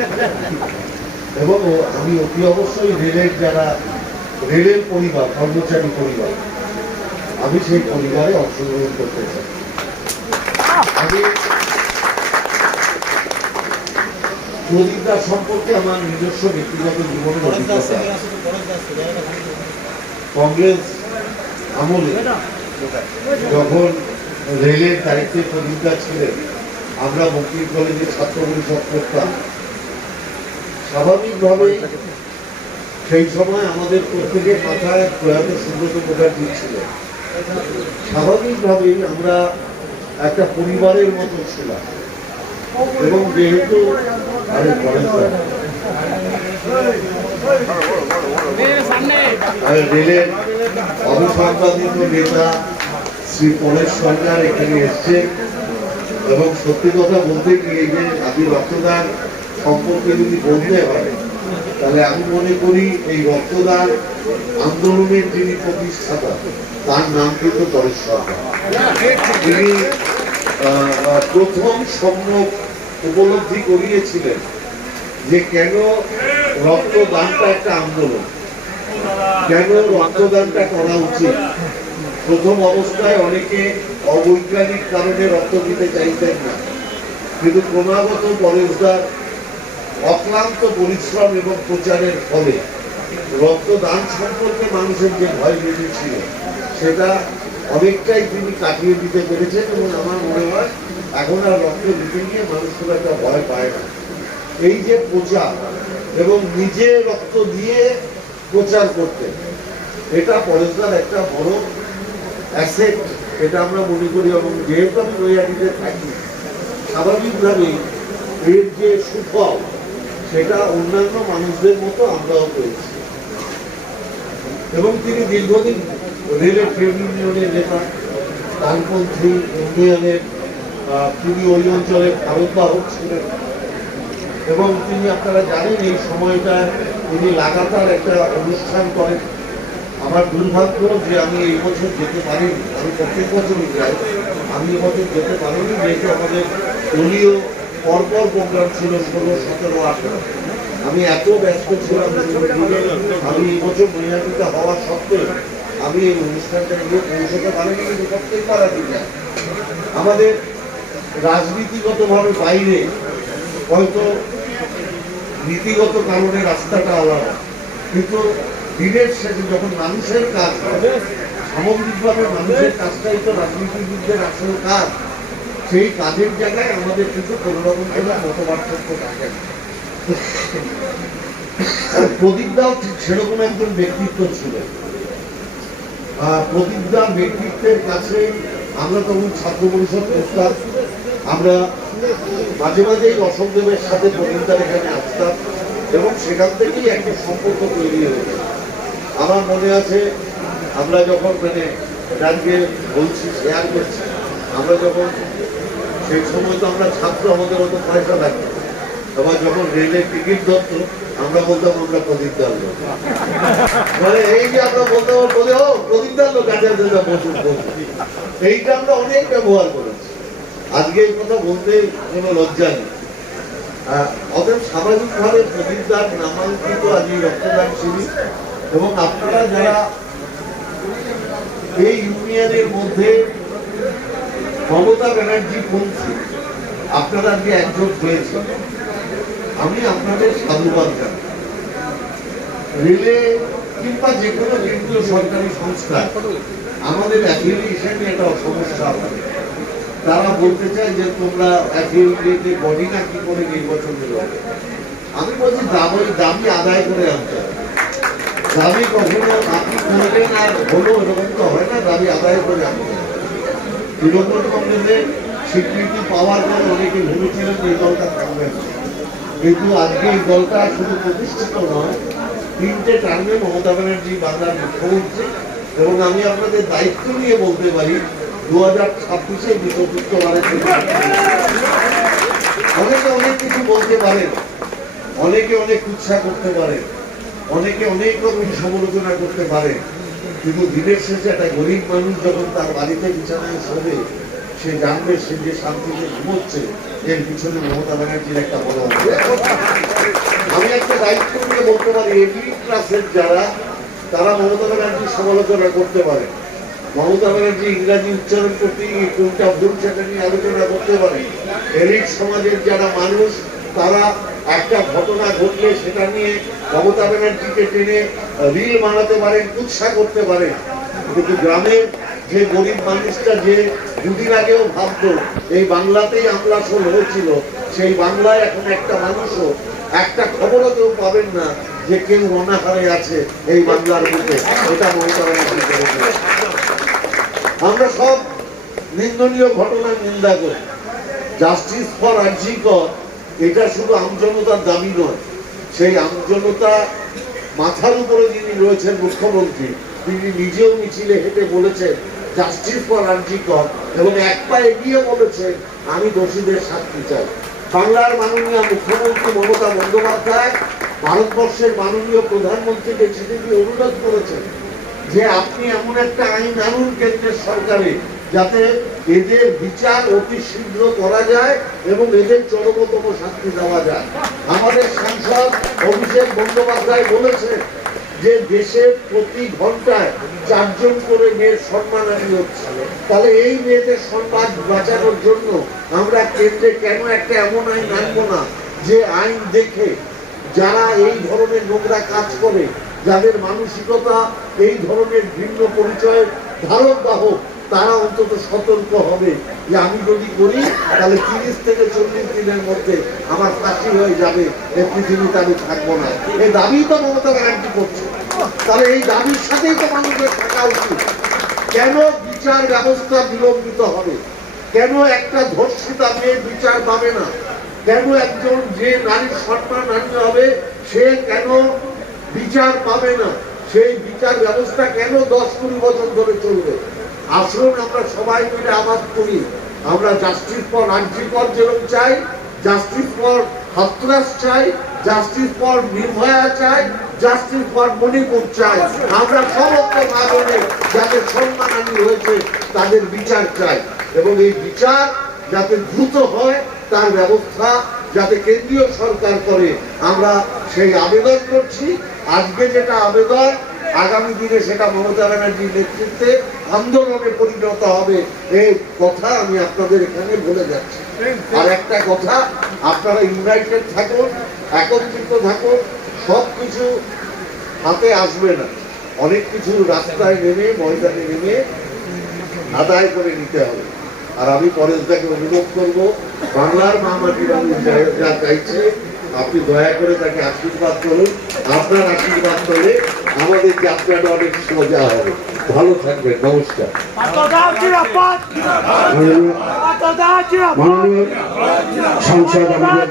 এবং আমি অতি অবশ্যই রেলের যারা রেলের পরিবার, কর্মচারী পরিবার, আমি সেই পরিবারে অংশগ্রহণ করতে চাই। আমি প্রদীপদার সম্পর্কে আমার নিজস্ব ব্যক্তিগত জীবনের অভিজ্ঞতা। কংগ্রেস আমলে যখন রেলের দায়িত্বে প্রদীপদা ছিলেন, আমরা বঙ্কিম কলেজের ছাত্র পরিষদ করতাম। স্বাভাবিকভাবে সেই সময় আমাদের প্রত্যেকের মাথায় প্রয়াত সুব্রত মুখার্জি ছিল। স্বাভাবিকভাবেই আমরা একটা পরিবারের মতো ছিলাম, এবং যেহেতু রেলের অবসংবাদিত নেতা শ্রী পরেশ সরকার এখানে এসছে, এবং সত্যি কথা বলতে গিয়ে যে আমি রক্তদান সম্পর্কে যদি বলতে হয় তাহলে আমি মনে করি এই রক্তদান আন্দোলনের যিনি প্রতিষ্ঠাতা তার নাম কিন্তু পরেশ সরকার। তিনি প্রথম সম্যক উপলব্ধি করিয়েছিলেন যে কেন রক্তদানটা একটা আন্দোলন, কেন রক্তদানটা করা উচিত। প্রথম অবস্থায় অনেকে অবৈজ্ঞানিক কারণে রক্ত দিতে চাইতেন না, কিন্তু ক্রমাগত পরেশদার অক্লান্ত পরিশ্রম এবং প্রচারের ফলে রক্তদান সম্পর্কে মানুষের যে ভয় বেঁধেছিল সেটা অনেকটাই তিনি কাটিয়ে দিতে পেরেছেন এবং আমার মনে হয় এখন আর রক্ত দিতে গিয়ে মানুষ খুব একটা ভয় পায় না। এই যে প্রচার এবং নিজে রক্ত দিয়ে প্রচার করতে, এটা পরেশদার একটা বড় অ্যাসেট, এটা আমরা মনে করি। এবং যেহেতু আমি নৈহাটিতে থাকি, স্বাভাবিকভাবেই এর যে সুফল সেটা অন্যান্য মানুষদের মতো আমরাও পেয়েছি। এবং তিনি দীর্ঘদিন রেলের ট্রেড ইউনিয়নের নেতা, ডানপন্থী ইউনিয়নের তিনি ওই অঞ্চলের ভারতবাহক ছিলেন। এবং তিনি, আপনারা জানেন, এই সময়টা তিনি লাগাতার একটা অনুষ্ঠান করেন। আমার দুর্ভাগ্য যে আমি এই বছর যেতে পারিনি, আমি প্রত্যেক বছরই যাই, আমি এবছর যেতে পারিনি যেহেতু আমাদের দলীয় পরপর প্রোগ্রাম ছিল 16, 17, 18। আমি এত ব্যস্ত ছিলাম, আমি এই বছর নৈহাটিতে হওয়া সত্ত্বেও আমি এই অনুষ্ঠানটা গিয়ে পৌঁছতে পারিনি, কিন্তু প্রত্যেকবার আমি যাই। আমাদের রাজনীতিগতভাবে বাইরে হয়তো নীতিগত কারণে রাস্তাটা আলাদা, কিন্তু দিনের শেষে যখন মানুষের কাজ হবে, সামগ্রিকভাবে মানুষের কাজটাই তো রাজনীতিবিদদের আসল কাজ। সেই কাজের জায়গায় আমাদের কিন্তু কোনো রকম মত পার্থক্য থাকে না। প্রদীপদাও ঠিক সেরকম একজন ব্যক্তিত্ব ছিল। প্রদীপদার ব্যক্তিত্বের কাছে আমরা তখন ছাত্র পরিষদ করতাম, আমরা মাঝে মাঝেই অশোকদেবের সাথে প্রদীপদার এখানে আসতাম এবং সেখান থেকেই একটা সম্পর্ক তৈরি হয়েছে। আমার মনে আছে আমরা যখন আজকে বলছি, শেয়ার করছি, আমরা যখন সেই সময় তো আমরা ছাত্র, আমাদের অত পয়সা থাকতো, আবার যখন রেলের টিকিট ধরতো আমরা বলতাম আমরা প্রদীপদার লোক। মানে এই যে আমরা বলতাম প্রদীপদার লোক আছে, এইটা আমরা অনেক ব্যবহার করেছি। আজকে এই কথা বলতে কোনো লজ্জা নেই। অতএব সামাজিকভাবে প্রদীপদার নামাঙ্কিত আজ এই রক্তদান শিবির, এবং আপনারা যারা এই ইউনিয়নের মধ্যে মমতা ব্যানার্জি পন্থী, আপনারা যে একজোট হয়েছে, আমি আপনাদের সাধুবাদ জানাই। রেলে কিংবা যে কোনো কেন্দ্রীয় সরকারি সংস্থা আমাদের অ্যাফিলিয়েশনে একটা সমস্যা হবে। তারা বলতে চায় যে তোমরা অ্যাফিলিয়েটেড বডি না কি করে নির্বাচন দিল। আমি বলছি দাবি আদায় করে আনতে হবে। দাবি কখনো আপনি করবেন আর হলো এরকম তো হয় না, দাবি আদায় করে আনতে হবে। তৃণমূল কংগ্রেসের স্বীকৃতি পাওয়ার পর অনেকে ভেবেছিলেন যে এই দলটা থাকবে না, কিন্তু আজকে এই দলটা শুধু প্রতিষ্ঠিত নয়, 3টে টার্মে মমতা ব্যানার্জি বাংলার মুখ্যমন্ত্রী। এবং আমি আপনাদের দায়িত্ব নিয়ে বলতে পারি 2026-এ বিতর্কিতবারের অনেকে অনেক কিছু বলতে পারেন, অনেকে অনেক উৎসাহ করতে পারেন, অনেকে অনেক রকম সমালোচনা করতে পারেন, কিন্তু দিনের শেষে একটা গরিব মানুষ যখন তার বাড়িতে বিছানায় শোবে, সে জানবে সে যে শান্তিতে ঘুমোচ্ছে, এর পিছনে মমতা ব্যানার্জির একটা বড় অংশ। আমি একটা দায়িত্ব নিয়ে বলতে পারি, এলিট ক্লাসের যারা, তারা মমতা ব্যানার্জির সমালোচনা করতে পারে, মমতা ব্যানার্জি ইংরাজি উচ্চারণ করতে গিয়ে কোনটা ভুল সেটা নিয়ে আলোচনা করতে পারে। এলিট সমাজের যারা মানুষ, তারা একটা ঘটনা ঘটলে সেটা নিয়ে মমতা ব্যানার্জিকে টেনে রিল বানাতে পারেন, উৎসাহ করতে পারেন। কিন্তু গ্রামের যে গরিব মানুষটা যে দুদিন আগেও ভাবতো এই বাংলাতেই আমলাশোল হয়েছিল, সেই বাংলায় এখন একটা মানুষও একটা খবরও কেউ পাবেন না যে কেউ অনাহারে আছে এই বাংলার মধ্যে। এটা মমতা ব্যানার্জি করেছে। আমরা সব নিন্দনীয় ঘটনার নিন্দা করি। জাস্টিস ফর আরজিকর এটা শুধু আমজনতার দাবি নয়, সেই আমজনতা মাথার উপরে যিনি রয়েছেন মুখ্যমন্ত্রী, তিনি নিজেও মিছিলে হেঁটে বলেছেন জাস্টিস ফর আরজিকর, এবং এক পা এগিয়ে বলেছেন আমি দোষীদের শাস্তি চাই। বাংলার মাননীয় মুখ্যমন্ত্রী মমতা বন্দ্যোপাধ্যায় ভারতবর্ষের মাননীয় প্রধানমন্ত্রীকে চিঠি দিয়ে অনুরোধ করেছেন যে আপনি এমন একটা আইন আনুন কেন্দ্রের সরকারে যাতে এদের বিচার অতি শীঘ্র করা যায় এবং এদের চরমতম শাস্তি দেওয়া যায়। আমাদের সাংসদ অভিষেক বন্দ্যোপাধ্যায় বলেছেন যে দেশের প্রতি ঘন্টায় 4 জন করে মেয়ের সম্মানহানি হচ্ছে, তাহলে এই মেয়েদের সম্মান বাঁচানোর জন্য আমরা কেন্দ্রে কেন একটা এমন আইন আনবো না যে আইন দেখে যারা এই ধরনের নোংরা কাজ করে, যাদের মানসিকতা এই ধরনের ভিন্ন পরিচয়ের ধারক বাহক, তারা অন্তত সতর্ক হবে যে আমি যদি করি তাহলে 30 থেকে 40 দিনের মধ্যে আমার ফাঁসি হয়ে যাবে, এই পৃথিবীতে আমি থাকবো না। এই দাবি তো মমতা ব্যানার্জি করছে, তাহলে এই দাবির সাথেই তো মানুষের থাকা উচিত। কেন বিচার ব্যবস্থা বিলম্বিত হবে? কেন একটা ধর্ষিতা মেয়ে বিচার পাবে না? কেন একজন যে নারীর সম্মান হানি হবে সে কেন বিচার পাবে না? সেই বিচার ব্যবস্থা কেন 10-20 বছর ধরে চলবে? আসুন আমরা সবাই মিলে আওয়াজ করি, আমরা জাস্টিস ফর আরজিকর যেরকম চাই, জাস্টিস ফর হাথরাস চাই, জাস্টিস ফর নির্ভয়া চাই, জাস্টিস ফর মণিপুর চাই। আমরা সমস্ত ভাবে যাদের সম্মানহানি হয়েছে তাদের বিচার চাই, এবং এই বিচার যাতে দ্রুত হয় তার ব্যবস্থা যাতে কেন্দ্রীয় সরকার করে, আমরা সেই আবেদন করছি। আজকে যেটা আবেদন, আগামী দিনে সেটা মমতা ব্যানার্জির নেতৃত্বে আন্দোলনে পরিণত হবে, এই কথা আমি আপনাদের এখানে বলে যাচ্ছি। আর একটা কথা, আপনারা ইউনাইটেড থাকুন, একত্রিত থাকুন, সব কিছু হাতে আসবে না, অনেক কিছু রাস্তায় নেমে ময়দানে নেমে আদায় করে নিতে হবে। আর আমি পরেশদাকে অনুরোধ করবো, বাংলার মা মাটির যা চাইছে আপনি দয়া করে তাকে আশীর্বাদ করুন। আপনার আশীর্বাদ করলে আমাদের যাত্রাটা অনেক সোজা হবে। ভালো থাকবেন, নমস্কার। মাননীয় সাংসদ আমাদের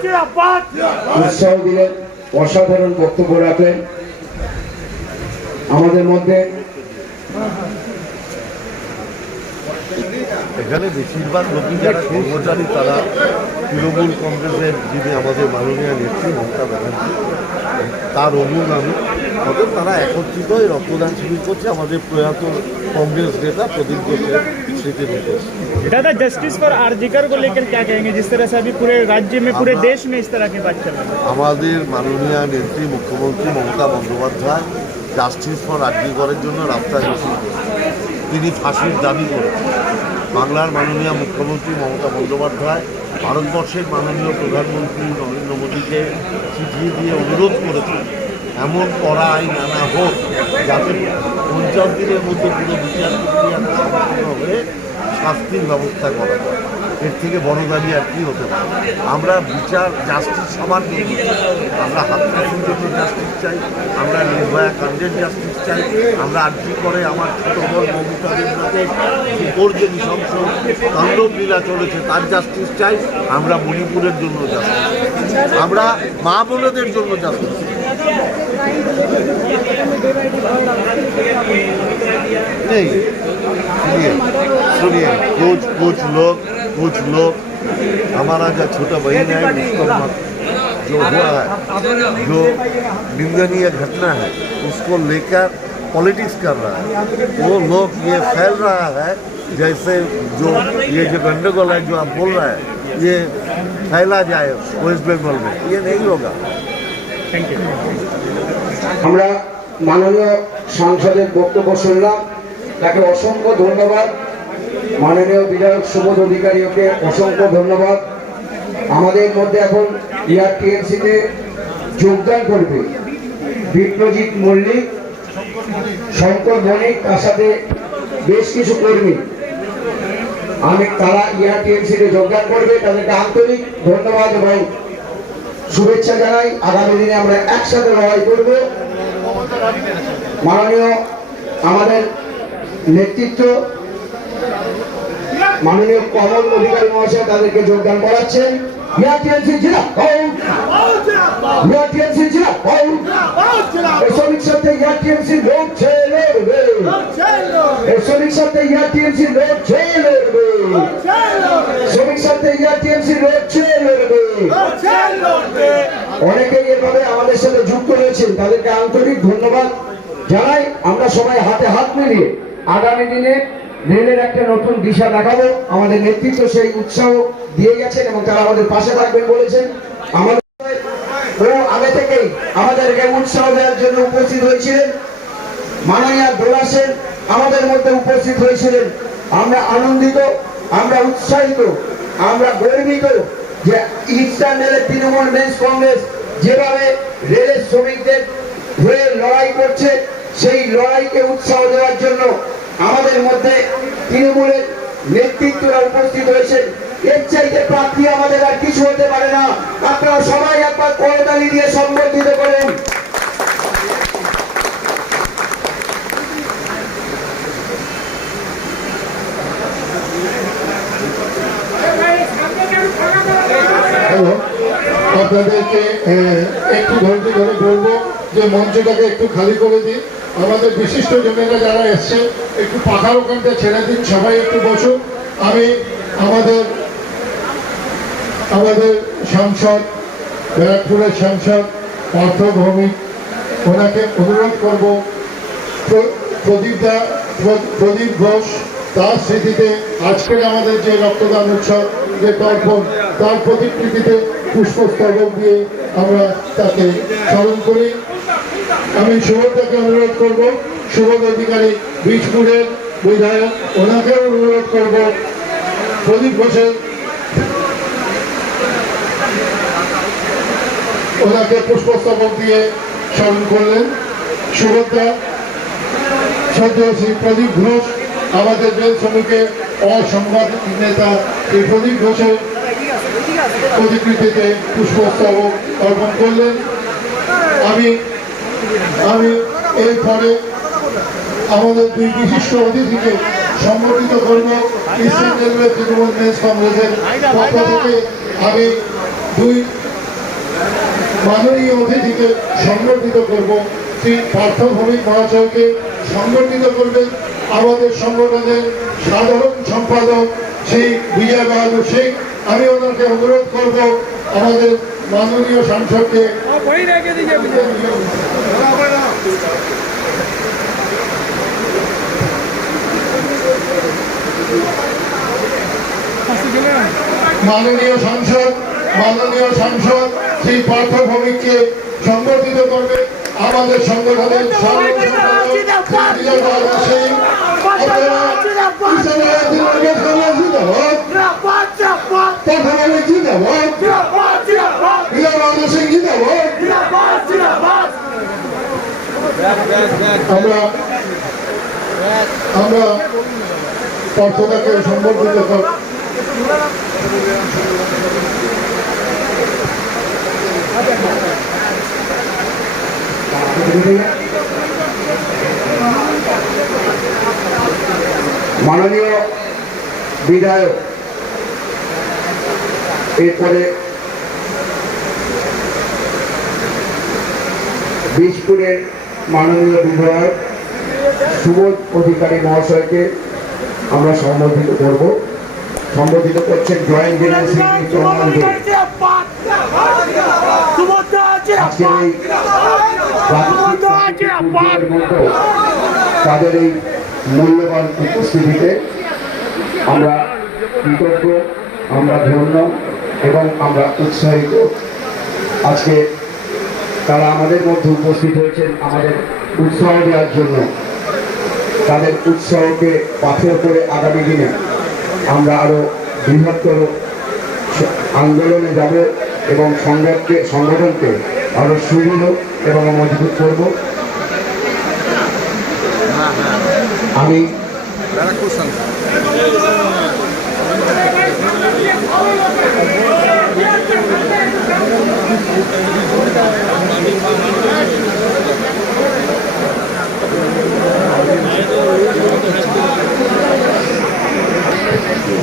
উৎসাহ দিলেন, অসাধারণ বক্তব্য রাখলেন। আমাদের মধ্যে এখানে বেশিরভাগ লোকই যারা কর্মচারী তারা তৃণমূল কংগ্রেসের যিনি আমাদের মাননীয় নেত্রী মমতা ব্যানার্জি তার অনুগামী, অতএব তারা একত্রিত হয়ে রক্তদান শিবির করছে আমাদের প্রয়াত कांग्रेस नेता प्रदीप घोषेर स्मृति में। दादा, जस्टिस फॉर आरजीकर को लेकर क्या कहेंगे, जिस तरह से अभी पूरे राज्य में पूरे देश में इस तरह की बात चल रही है? আমাদের মাননীয় নেত্রী মুখ্যমন্ত্রী মমতা বন্দ্যোপাধ্যায় জাস্টিস ফর আরজিকরের জন্য রাস্তায় মিছিল করেছেন, তিনি ফাঁসির দাবি করেছেন। বাংলার মাননীয় মুখ্যমন্ত্রী মমতা বন্দ্যোপাধ্যায় ভারতবর্ষের মাননীয় প্রধানমন্ত্রী নরেন্দ্র মোদীকে চিঠি দিয়ে অনুরোধ করেছেন এমন কড়া আইন আনা হোক যাতে 50 দিনের মধ্যে পুরো বিচার প্রক্রিয়া সম্পূর্ণ হয়ে শাস্তির ব্যবস্থা করা যায়। এর থেকে বড় দাবি আর কি হতে পারে? আমরা বিচার জাস্টিস সবার জন্য, আমরা হাতরাসের জন্য জাস্টিস চাই, আমরা নির্ভয়া কাণ্ডের জাস্টিস চাই, আমরা আর্জি করে আমার ছোট বোন মমতা দেবনাথের উপর যে নৃশংস তাণ্ডব লীলা চলেছে তার জাস্টিস চাই, আমরা মণিপুরের জন্য জাস্টিস, আমরা মা বোনেদের জন্য জাস্টিস। नहीं, सुनिए कुछ लोग हमारा जो छोटा बहन है उसको जो हुआ है, जो निंदनीय घटना है उसको लेकर पॉलिटिक्स कर रहा है। वो लोग ये फैल रहा है जैसे जो ये जो गंडगोल है जो आप बोल रहे हैं ये फैला जाए वेस्ट बंगाल में, ये नहीं होगा। Thank you. আমরা মাননীয় সাংসদের বক্তব্য শুনলাম, তাকে অসংখ্য ধন্যবাদ। মাননীয় বিধায়ক সুবোধ অধিকারীকে অসংখ্য ধন্যবাদ। আমাদের মধ্যে এখন টিএমসিতে যোগদান করবে বিপ্রজিৎ মল্লিক, শঙ্কর বণিক, তার সাথে বেশ কিছু কর্মী, তারা টিএমসিতে যোগদান করবে। তাদেরকে আন্তরিক ধন্যবাদ এবং শুভেচ্ছা জানাই। আগামী দিনে আমরা একসাথে লড়াই করব। মাননীয় আমাদের নেতৃত্ব মাননীয় কমল অধিকারী মহাশয় তাদেরকে যোগদান করাচ্ছেন। শ্রমিক সাথে টিএমসি লড়ছে, লড়বে। শ্রমিক সাথে টিএমসি লড়ছে, লড়বে। শ্রমিক সাথে টিএমসি লড়ছে, লড়বে। অনেকেই এভাবে আমাদের সাথে যুক্ত রয়েছেন, তাদেরকে আন্তরিক ধন্যবাদ জানাই। আমরা সবাই হাতে হাত মিলিয়ে আগামী দিনে রেলের একটা নতুন দিশা দেখাবো। আমাদের নেতৃত্ব সেই উৎসাহ দিয়ে গেছেন এবং তারা আমাদের পাশে থাকবেন বলেছেন। আমাদের আগে থেকেই আমাদেরকে উৎসাহ দেওয়ার জন্য উপস্থিত হয়েছিলেন। মাননীয় দোলা সেন আমাদের মধ্যে উপস্থিত হয়েছিলেন। আমরা আনন্দিত, আমরা উৎসাহিত, আমরা গর্বিত যে ইস্টার্ন রেলের তৃণমূল মেন্স কংগ্রেস যেভাবে রেলের শ্রমিকদের হয়ে লড়াই করছে, সেই লড়াইকে উৎসাহ দেওয়ার জন্য আমাদের মধ্যে তৃণমূলের নেতৃত্বরা উপস্থিত হয়েছেন। এর চাইতে প্রাপ্তি আমাদের আর কিছু হতে পারে না। আপনারা সবাই একবার করতালি দিয়ে সম্বর্ধিত করেন। আপনাদেরকে একটু ধৈর্য ধরে বলবো যে মঞ্চটাকে একটু খালি করে দিন। আমাদের বিশিষ্ট জনেরা যারা এসছে একটু পাখার ওখানটা ছেড়ে দিন, সবাই একটু বসুন। আমি আমাদের সাংসদ, ব্যারাকপুরের সাংসদ পার্থ ভৌমিক, ওনাকে অনুরোধ করবো প্রদীপ ঘোষ তার স্মৃতিতে আজকের আমাদের যে রক্তদান উৎসব যে তর্পণ, তার প্রতিকৃতিতে পুষ্পস্তবক দিয়ে আমরা তাকে স্মরণ করি। আমি সুবোধটাকে অনুরোধ করব, সুবোধ অধিকারী বীজপুরের বিধায়ক, ওনাকেও অনুরোধ করব প্রদীপ ঘোষের ওনাকে পুষ্পস্তবক দিয়ে স্মরণ করলেন। সুবোধটা শ্রদ্ধেয় প্রদীপ ঘোষ আমাদের রেল শ্রমিকের অসাংবাদিক নেতা, এই প্রদীপ ঘোষের প্রতিকৃতিতে পুষ্পস্তবক অর্পণ করলেন। আমি এরপরে আমাদের দুই বিশিষ্ট অতিথিকে সম্বোধিত করব। ইস্টার্ন রেলওয়ে তৃণমূল মেন্স কংগ্রেসের পক্ষ থেকে আমি দুই মাননীয় অতিথিকে সম্বোধিত করব। শ্রী পার্থ ভৌমিক মহাশয়কে সম্বোধিত করবেন আমাদের সংগঠনের সাধারণ সম্পাদক শ্রী বিজয় বাহাদুর শেখ। আমি ওনাকে অনুরোধ করব আমাদের মাননীয় সাংসদকে মাননীয় সাংসদ শ্রী পার্থ ভৌমিককে সম্বোধিত করবে আমাদের সংগঠনের সাধারণ সম্পাদক বিজয় বাহাদুর শেখ। আমরা পার্থদাকে সম্বোধিত করব। মাননীয় বিধায়ক, এরপরে বীজপুরের মাননীয় বিধায়ক সুবোধ অধিকারী মহাশয়কে আমরা সম্বোধিত করব। সম্বোধিত করছেন জয়েন্ট জেনারেল সেক্রেটারি চৌহান দে। আজকের এই তাদের এই মূল্যবান উপস্থিতিতে আমরা কৃতজ্ঞ, আমরা ধন্য এবং আমরা উৎসাহিত। আজকে তারা আমাদের মধ্যে উপস্থিত হয়েছেন আমাদের উৎসাহ দেওয়ার জন্য। তাদের উৎসাহকে পাথেয় করে আগামী দিনে আমরা আরো বৃহত্তর আন্দোলনে যাব এবং সংগঠনকে আরো সুদৃঢ় এবং মজবুত করব। আমি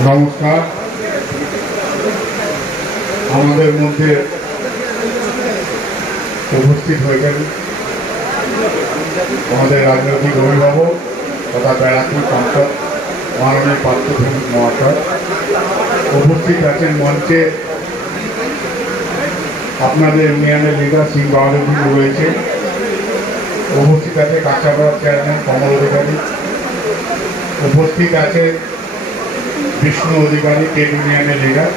নমস্কার। আমাদের মধ্যে উপস্থিত হয়েছেন আমাদের রাজনৈতিক অভিভাবক তথা ব্যারাকপুর সাংসদ মাননীয় পার্থ ভৌমিক মহাশয়। উপস্থিত আছেন মঞ্চে আপনাদের ইউনিয়নের লিডার সিং বাহাদুর রয়েছে। উপস্থিত আছে কাঁচাপাড়ার চেয়ারম্যান কমল অধিকারী। উপস্থিত আছে বিষ্ণু অধিকারী ট্রেড ইউনিয়নের লিডার,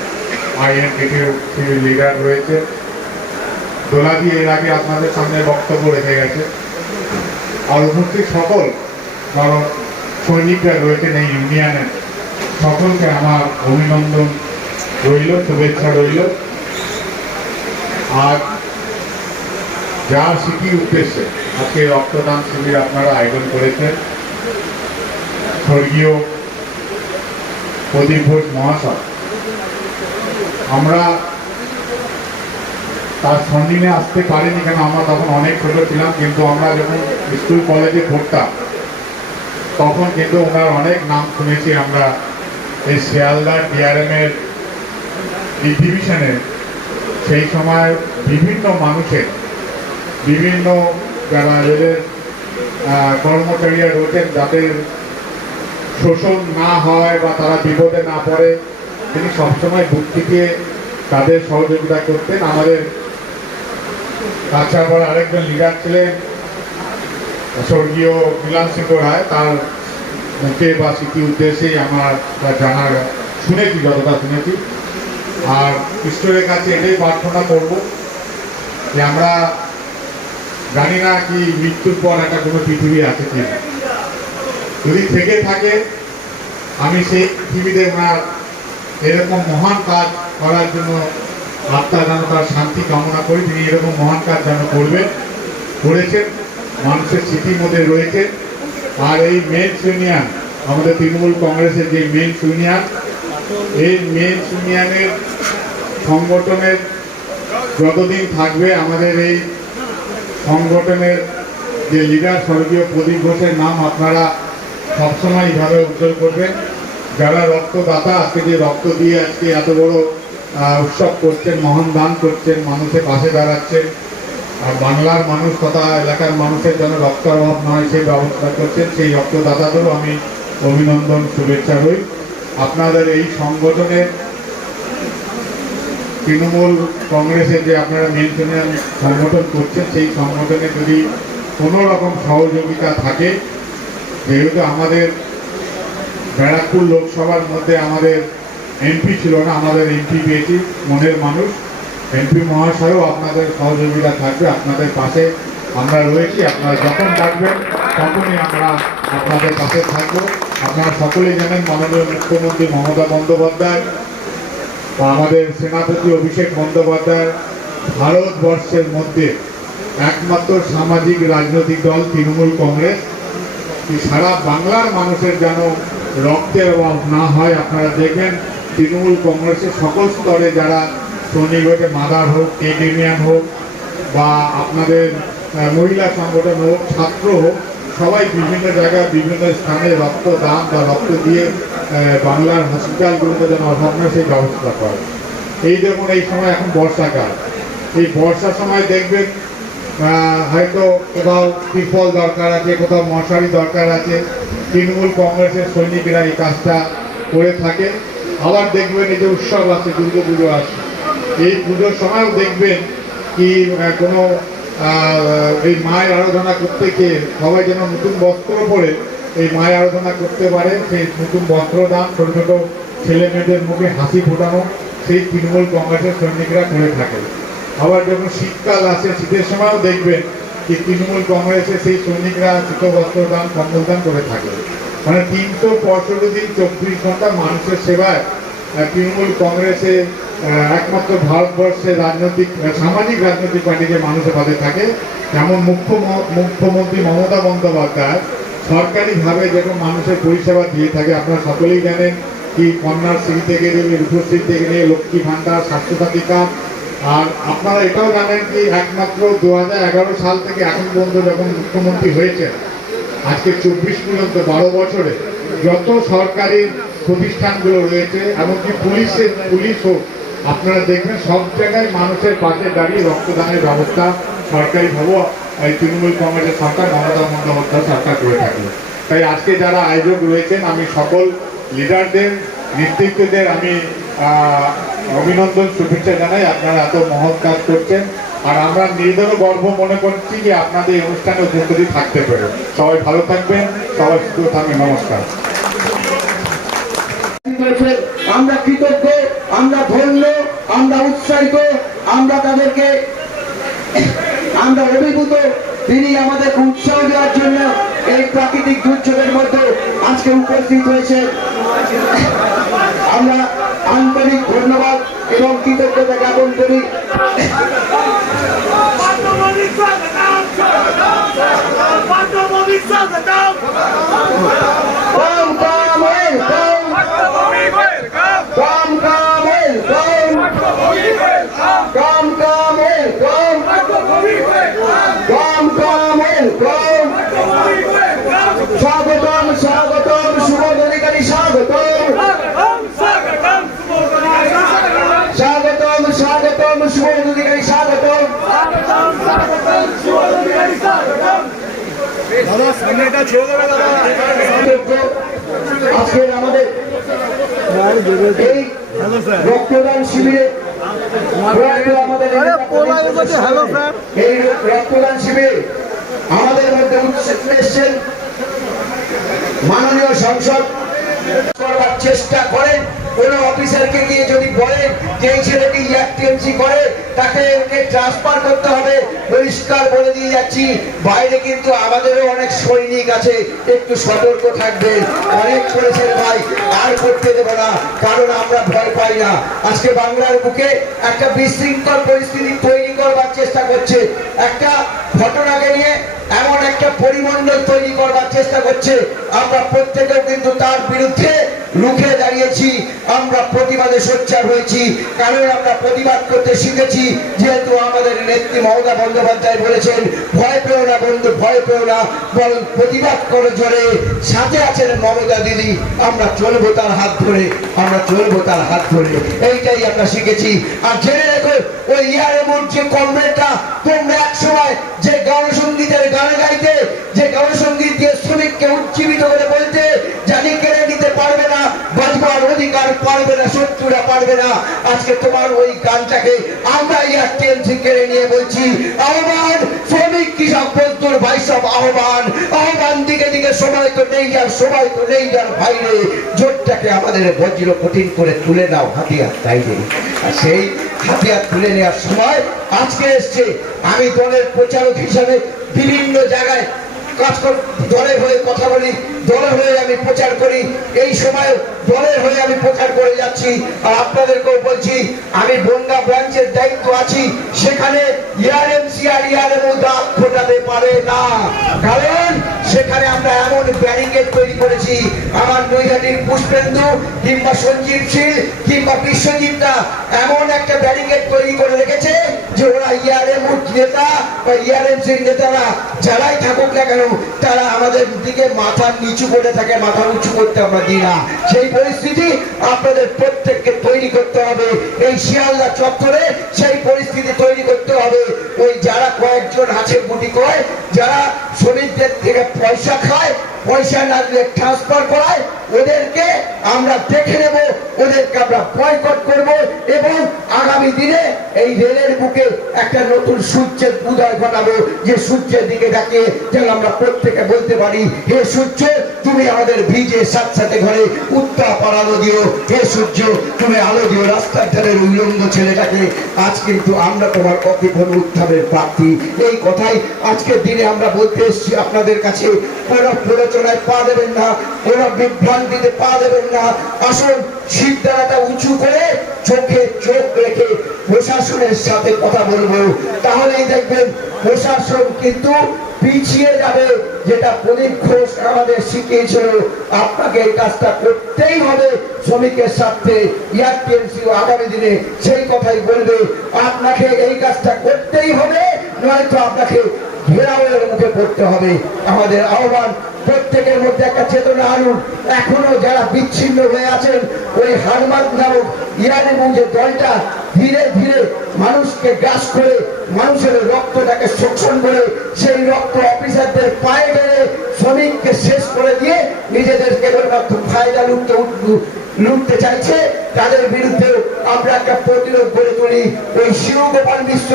আইএনটিটির লিডার রয়েছে। দোলাদি এর আগে আপনাদের সামনে বক্তব্য রেখে গেছে। আর উপস্থিত সকল যারা সৈনিকরা রয়েছেন এই ইউনিয়নের, সকলকে আমার অভিনন্দন রইল, শুভেচ্ছা রইল। আর যার স্মৃতির উদ্দেশ্যে আজকে রক্তদান শিবির আপনারা আয়োজন করেছেন, স্বর্গীয় প্রদীপ ঘোষ মহাশয়। আমরা তার সন্নিধে আসতে পারিনি, কেন আমরা তখন অনেক ছোট ছিলাম, কিন্তু আমরা যখন স্কুল কলেজে পড়তাম তখন কিন্তু ওনার অনেক নাম শুনেছি আমরা। এই শিয়ালদা ডিআরএমের ডিভিশনের সেই সময় বিভিন্ন মানুষের, বিভিন্ন যারা রেলের কর্মচারীরা রয়েছেন, যাদের শোষণ না হয় বা তারা বিপদে না পড়ে, তিনি সবসময় বুক থেকে তাদের সহযোগিতা করতেন। আমাদের কাছাড়পাড়ার আরেকজন লিডার ছিলেন স্বর্গীয় মিলান সিংহ রায়, তার মুখে বা স্মৃতি উদ্দেশ্যেই আমার জানার শুনেছি, যতটা শুনেছি। আর ঈশ্বরের কাছে এটাই প্রার্থনা করব যে আমরা জানি না কি মৃত্যুর পর একটা কোনো পৃথিবী আছে কিনা, যদি থেকে থাকে আমি সেই পৃথিবীতে ওনার এরকম মহান কাজ করার জন্য আত্মা যেন তার শান্তি কামনা করি। তিনি এরকম মহান কাজ যেন করবেন, করেছেন, মানুষের স্মৃতির মধ্যে রয়েছে। আর এই মেন্স ইউনিয়ন, আমাদের তৃণমূল কংগ্রেসের যে মেন্স ইউনিয়ন, এই মেন্স ইউনিয়নের সংগঠনের যতদিন থাকবে, আমাদের এই সংগঠনের যে লিডার স্বর্গীয় প্রদীপ ঘোষের নাম আপনারা সবসময় এইভাবে উজ্জ্বল করবেন। যারা রক্তদাতা, আজকে যে রক্ত দিয়ে আজকে এত বড় উৎসব করছেন, মহান দান করছেন, মানুষের পাশে দাঁড়াচ্ছেন, আর বাংলার মানুষ তথা এলাকার মানুষের যেন রক্তের অভাব নয় সেই ব্যবস্থা করছেন, সেই রক্তদাতাদেরও আমি অভিনন্দন, শুভেচ্ছা রই। আপনাদের এই সংগঠনের তৃণমূল কংগ্রেসের যে আপনারা মেন্স ইউনিয়ন সংগঠন করছেন, সেই সংগঠনে যদি কোনো রকম সহযোগিতা থাকে, যেহেতু আমাদের ব্যারাকপুর লোকসভার মধ্যে আমাদের এমপি ছিল না, আমাদের এমপি পেয়েছি, মনের মানুষ এমপি মহাশয়ও আপনাদের সহযোগিতা থাকবে, আপনাদের পাশে আমরা রয়েছি। আপনারা যখন ডাকবেন তখনই আমরা আপনাদের পাশে থাকবো। আপনারা সকলেই জানেন মাননীয় মুখ্যমন্ত্রী মমতা বন্দ্যোপাধ্যায় বা আমাদের সেনাপতি অভিষেক বন্দ্যোপাধ্যায় ভারতবর্ষের মধ্যে একমাত্র সামাজিক রাজনৈতিক দল তৃণমূল কংগ্রেস। সারা বাংলার মানুষের যেন রক্তের অভাব না হয়, আপনারা দেখবেন তৃণমূল কংগ্রেসের সকল স্তরে যারা শনিগড়ে মাদার হোক, ট্রেড ইউনিয়ন হোক বা আপনাদের মহিলা সংগঠন হোক, ছাত্র হোক, সবাই বিভিন্ন জায়গায় বিভিন্ন স্থানে রক্তদান বা রক্ত দিয়ে বাংলার হসপিটালগুলোতে যেন অভাব নয় সেই ব্যবস্থা করে। এই দেখুন এই সময় এখন বর্ষাকাল, এই বর্ষার সময় দেখবেন হয়তো কোথাও ত্রিপল দরকার আছে, কোথাও মশারি দরকার আছে, তৃণমূল কংগ্রেসের সৈনিকরা এই কাজটা করে থাকে। আবার দেখবেন এই যে উৎসব আছে, দুর্গা পুজো আছে, এই পুজোর সময়ও দেখবেন কি কোনো এই মায়ের আরাধনা করতে গিয়ে সবাই যেন নতুন বস্ত্র পরে এই মায়ের আরাধনা করতে পারে, সেই নতুন বস্ত্র দান, ছোটো ছোটো ছেলে মেয়েদের মুখে হাসি ফোটানো সেই তৃণমূল কংগ্রেসের সৈনিকরা করে থাকে। আবার যখন শীতকাল আসে, শীতের সময়ও দেখবেন কি তৃণমূল কংগ্রেসের সেই সৈনিকরা শীত বস্ত্র দান, কম্বল দান করে থাকে। মানে 365 দিন 24 ঘন্টা মানুষের সেবায় তৃণমূল কংগ্রেসে একমাত্র ভারতবর্ষের রাজনৈতিক সামাজিক রাজনৈতিক পার্টি যে মানুষের পাশে থাকে, তেমন মুখ্যমন্ত্রী মমতা বন্দ্যোপাধ্যায় সরকারিভাবে যেরকম মানুষের পরিষেবা দিয়ে থাকে। আপনারা সকলেই জানেন কি কন্যাশ্রী থেকে নিয়ে, রূপশ্রী থেকে নিয়ে, লক্ষ্মী ভাণ্ডার, স্বাস্থ্যসাথী কার্ড। আর আপনারা এটাও জানেন কি একমাত্র 2011 সাল থেকে এখন পর্যন্ত যখন মুখ্যমন্ত্রী হয়েছে, আজকে 24 পর্যন্ত 12 বছরে যত সরকারি প্রতিষ্ঠানগুলো রয়েছে, এমনকি পুলিশ হোক, আপনারা দেখবেন সব জায়গায় মানুষের পাশে দাঁড়িয়ে রক্তদানের ব্যবস্থা সরকারিভাবেও এই তৃণমূল কংগ্রেসের সরকার, মমতা বন্দ্যোপাধ্যায় সরকার করে থাকে। তাই আজকে যারা আয়োজক রয়েছেন, আমি সকল লিডারদের, নেতৃত্বদের আমি অভিনন্দন, শুভেচ্ছা জানাই। আপনারা এত মহৎ কাজ করছেন, আর আমরা নিজেদেরও গর্ব মনে করছি যে আপনাদের এই অনুষ্ঠানে উপস্থিত থাকতে পারে। সবাই ভালো থাকবেন, সবাই সুস্থ থাকবেন। নমস্কার। আমরা কৃতজ্ঞ, আমরা ধন্য, আমরা উৎসাহিত, আমরা তাদেরকে আমরা অভিভূত। তিনি আমাদেরকে উৎসাহ দেওয়ার জন্য এই প্রাকৃতিক দুর্যোগের মধ্যে আজকে উপস্থিত হয়েছে। আমরা আন্তরিক ধন্যবাদ এবং কৃতজ্ঞতা জ্ঞাপন করি। শুভেন্দু অধিকারী স্বাগতম। আজকের আমাদের এই রক্তদান শিবিরে এই রক্তদান শিবিরে আমাদের মধ্যে এসেছেন মাননীয় সংসদ করবার চেষ্টা করেন। কোন অফিসারকে গিয়ে যদি বলেন যে এই ছেলেটি টিএমসি করে তাকে ওকে ট্রান্সফার করতে হবে, পরিষ্কার বলে দিয়ে যাচ্ছি বাইরে কিন্তু আমাদেরও অনেক সৈনিক আছে, একটু সতর্ক থাকবে। অনেক করেছেন ভাই, আর করতে দেব না, কারণ আমরা ভয় পাই না। আজকে বাংলার বুকে একটা বিশৃঙ্খল পরিস্থিতি তৈরি করবার চেষ্টা করছে, একটা ঘটনাকে নিয়ে এমন একটা পরিমণ্ডল তৈরি করবার চেষ্টা করছে। আমরা প্রত্যেকেও কিন্তু তার বিরুদ্ধে রুখে দাঁড়িয়েছি, আমরা প্রতিবাদে সোচ্চার হয়েছি, কারণ আমরা প্রতিবাদ করতে শিখেছি। যেহেতু আমাদের নেত্রী মমতা বন্দ্যোপাধ্যায় বলেছেন ভয় পেও না বন্ধু, ভয় পেও না, বরং প্রতিবাদ করে জোরে। সাথে আছেন মমতা দিদি, আমরা চলবো তার হাত ধরে, আমরা চলবো তার হাত ধরে, এইটাই আমরা শিখেছি। আর জেনে রেখো ওই ইয়ারেমুর যে কমরেডটা, তোমরা এক সময় যে গণসঙ্গীতের গান গাইতে, যে গণসঙ্গীত দিয়ে শ্রমিককে উজ্জীবিত করে বলতে জানি কেড়ে নিতে পারবে না, বাঁচবার অধিকার পারবে না, শত্রুরা পারবে না। আজকে তোমার ওই গানটাকে আমরা টিএমসি কেড়ে নিয়ে বলছি আহ্বান, শ্রমিক কৃষক মজদুর ভাই সব আহ্বান, আহ্বান দিকে দিকে সময় তো নেই আর সময় তো নেই আর ভাইরে, জোটটাকে আমাদের বজ্র কঠিন করে তুলে নাও হাতিয়ার তাইরে। আর সেই হাতিয়ার তুলে নেওয়ার সময় আজকে এসছে। আমি দলের প্রচারক হিসাবে বিভিন্ন জায়গায় কাজ করি, দলের হয়ে কথা বলি, দলের হয়ে আমি প্রচার করি, এই সময় দলের হয়ে আমি প্রচার করে যাচ্ছি। আর আপনাদেরকেও বলছি আমি বনগাঁ ব্রাঞ্চের দায়িত্ব আছি, সেখানে ইয়ারএমসি আর ইয়ারএমও দাঁত ফোটাতে পারে না, কারণ সেখানে আমরা এমন ব্যারিকেড তৈরি করেছি। আমার নৈহাটির পুষ্পেন্দু কিংবা সঞ্জীব সিং কিংবা বিশ্বজিৎটা এমন একটা ব্যারিকেড তৈরি করে রেখেছে যে ওরা ইয়ারএমও নেতা বা ইয়ারএমসির নেতারা যারাই থাকুক না কেন তারা আমাদের দিকে মাথা নিচু করে থাকে, মাথা উঁচু করতে আমরা দিই না। সেই পরিস্থিতি আপনাদের প্রত্যেককে তৈরি করতে হবে। এই শিয়ালদা চত্বরে সেই পরিস্থিতি তৈরি করতে হবে। ওই যারা কয়েকজন আছে গুটি কয়, যারা শ্রমিকদের থেকে পয়সা খায়, পয়সা না দিলে ট্রান্সফার করায়, ওদেরকে আমরা দেখে নেব, ওদেরকে আমরা বয়কট করব এবং আগামী দিনে এই রেলের বুকে একটা নতুন সূর্যের উদয় ঘটাবো, যে সূর্যের দিকে তাকিয়ে যেন আমরা প্রত্যেকে বলতে পারি হে সূর্য তুমি আমাদের ভিজে সাথে সাথে ঘরে উত্তাপ আর আলো দিও, হে সূর্য তুমি আলো দিও রাস্তার ধারের উল্লঙ্গ ছেলেটাকে। আজ কিন্তু আমরা তোমার অকৃপণ উত্থানের প্রার্থী, এই কথাই আজকের দিনে আমরা বলতে এসেছি আপনাদের কাছে। কোনো প্ররোচনায় পা দেবেন না, কোনো বিভ্রান্তিতে পা দেবেন না। আসুন শিরদাঁড়াটা উঁচু করে চোখে চোখ রেখে প্রশাসনের সাথে কথা বলবো, তাহলেই দেখবেন প্রশাসন কিন্তু পিছিয়ে যাবে। যেটা প্রদীপ ঘোষ আমাদের শিখিয়েছিল, আপনাকে এই কাজটা করতেই হবে শ্রমিকের স্বার্থে। টিএমসি আগামী দিনে সেই কথাই বলবে, আপনাকে এই কাজটা করতেই হবে, নয়তো আপনাকে ঘেরাওয়ের মুখে পড়তে হবে। আমাদের আহ্বান প্রত্যেকের মধ্যে একটা চেতনা আনুন। এখনো যারা বিচ্ছিন্ন হয়ে আছেন, ওই হারমাদ নামক ইয়ারেমু যে দলটা ধীরে ধীরে মানুষকে গ্রাস করে, মানুষের রক্তটাকে শোষণ করে, সেই রক্ত অফিসারদের পায়ে গেলে শ্রমিককে শেষ করে দিয়ে নিজেদের কেবলমাত্র ফায়দা লুটতে চাইছে, তাদের বিরুদ্ধে আমরা একটা প্রতিরোধ গড়ে তুলি। ওই শিবগোপাল মিশ্র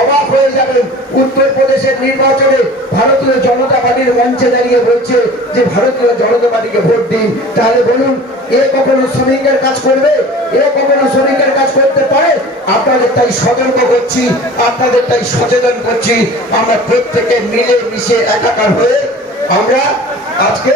অবাক হয়ে যাবেন, উত্তরপ্রদেশের নির্বাচনে ভারতীয় জনতা পার্টির মঞ্চে দাঁড়িয়ে বলছে যে ভারতীয় জনতা পার্টিকে ভোট দিন। তাহলে বলুন, এ কখনো শ্রমিকের কাজ করবে? এ কখনো শ্রমিকের কাজ করতে পারে? আপনাদের তাই সতর্ক করছি, আপনাদের তাই সচেতন করছি। আমরা প্রত্যেকে মিলে মিশে একাকার হয়ে আমরা আজকে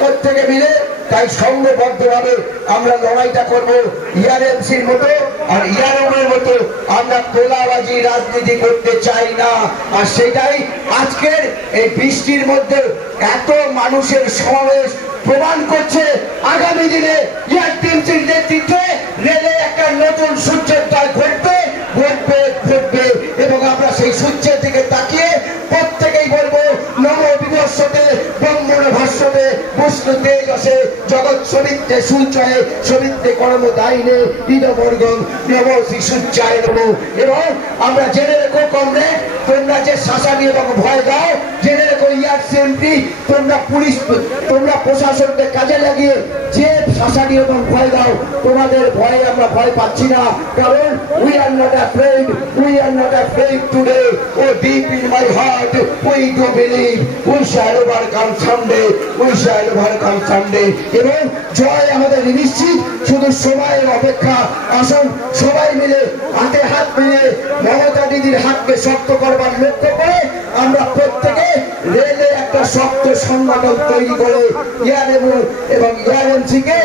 প্রত্যেকে মিলে তাই সংঘবদ্ধভাবে আমরা লড়াইটা করবো ইয়ারএমসির মতো আর ইয়ারএমের মতো। আমরা তোলাবাজি রাজনীতি করতে চাই না, আর সেটাই আজকের এই বৃষ্টির মধ্যে এত মানুষের সমাবেশ প্রমাণ করছে। আগামী দিনে টিএমসির নেতৃত্বে রেলে একটা নতুন সূর্যের তাল ঘটবে, এবং আমরা সেই সূর্যের দিকে তাকিয়ে প্রত্যেকেই বলবো নম বিবর্ষতে ব্রহ্মণ ভাষ্যতে বিষ্ণু তেজসে জগৎ শ্রমিককে সূত্রে সূচয়ে সবিত্রে কর্ম দায়িনে হৃদবর্গম নব শিশুচ্চায় নব। এবং আমরা জেনে রেখো কমরেড, তোমরা যে শাসানি এবং ভয় দাও, জেনে রেখো ইয়ার সেমটি তোমরা পুলিশ, তোমরা প্রশাসনকে কাজে লাগিয়ে যে শাসানি এবং ভয় দাও, তোমাদের ভয়ে আমরা ভয় পাচ্ছি না, কারণ we are not afraid, we are not afraid today. Oh deep in my heart we do believe we shall overcome someday, we shall overcome someday. এবং জয় আমাদের নিশ্চিত, শুধু সময়ের অপেক্ষা। আসুন সবাই মিলে হাতে হাত মিলিয়ে মমতা দিদির হাতকে শক্ত করবার লক্ষ্য করে আমরা প্রত্যেকে রেলে একটা শক্ত সংগঠন তৈরি করে এবং ইয়ারএমসিকে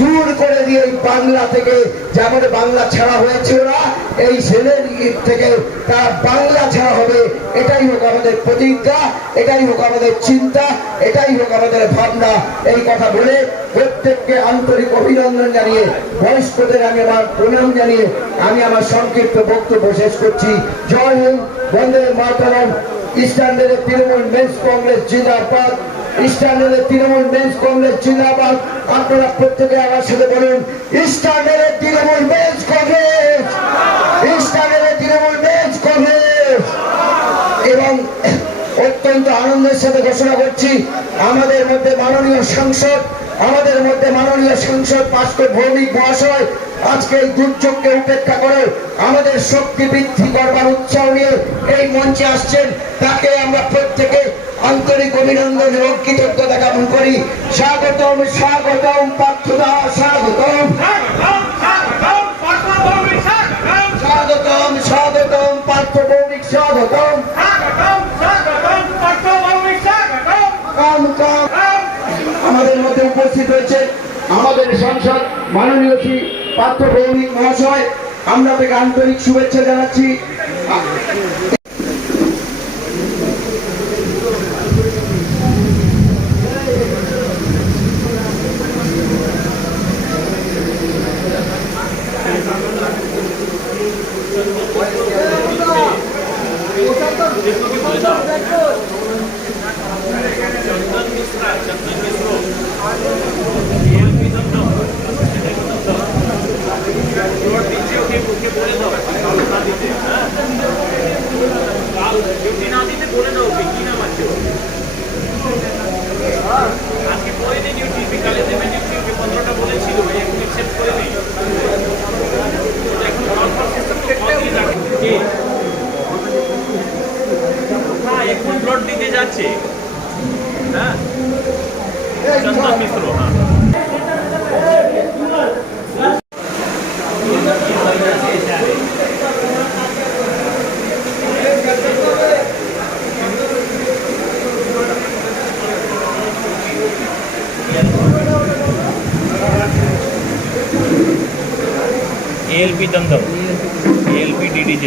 দূর করে দিয়ে বাংলা থেকে, যেমন বাংলা ছাড়া হয়েছে ওরা, এই ছেলের থেকে তারা বাংলা ছাড়া হবে। এটাই হোক আমাদের প্রতিজ্ঞা, এটাই হোক আমাদের চিন্তা, এটাই হোক আমাদের ভাবনা। এই কথা বলে প্রত্যেককে আন্তরিক অভিনন্দন জানিয়ে, বয়স্কদের আমি আমার প্রণাম জানিয়ে আমি আমার সংক্ষিপ্ত বক্তব্য শেষ করছি। জয় হিন্দ, বন্দে মাতরম। ইস্টার্ন রেলে তৃণমূল মেন্স কংগ্রেস জিন্দাবাদ, ইস্টার্ন রেলে তৃণমূল মেন্স কংগ্রেস জিন্দাবাদ। আপনারা প্রত্যেকে আমার সাথে বলুন, ইস্টার্ন রেলে তৃণমূল মেন্স কংগ্রেস, ইস্টার্ন রেলে তৃণমূল মেন্স কংগ্রেস। এবং অত্যন্ত আনন্দের সাথে ঘোষণা করছি, আমাদের মধ্যে মাননীয় সাংসদ পাস্কর ভৌমিক মহাশয় আজকে এই দুর্যোগকে উপেক্ষা করে আমাদের শক্তি বৃদ্ধি করবার উৎসাহ নিয়ে এই মঞ্চে আসছেন। তাকে আমরা প্রত্যেকে আন্তরিক অভিনন্দন এবং কৃতজ্ঞতা জ্ঞাপন করি। স্বাগতম, স্বাগতম পার্থদা, স্বাগতম, স্বাগতম, স্বাগতম পার্থ ভৌমিক, স্বাগতম। আমাদের মধ্যে উপস্থিত হয়েছে আমাদের সাংসদ মাননীয় শ্রী পার্থ ভৌমিক মহাশয়, আমরা তাকে আন্তরিক শুভেচ্ছা জানাচ্ছি। এখন ব্লড দিতে যাচ্ছে, হ্যাঁ চন্দন মিশ্র। ALP Dumdum, ALP DDJ।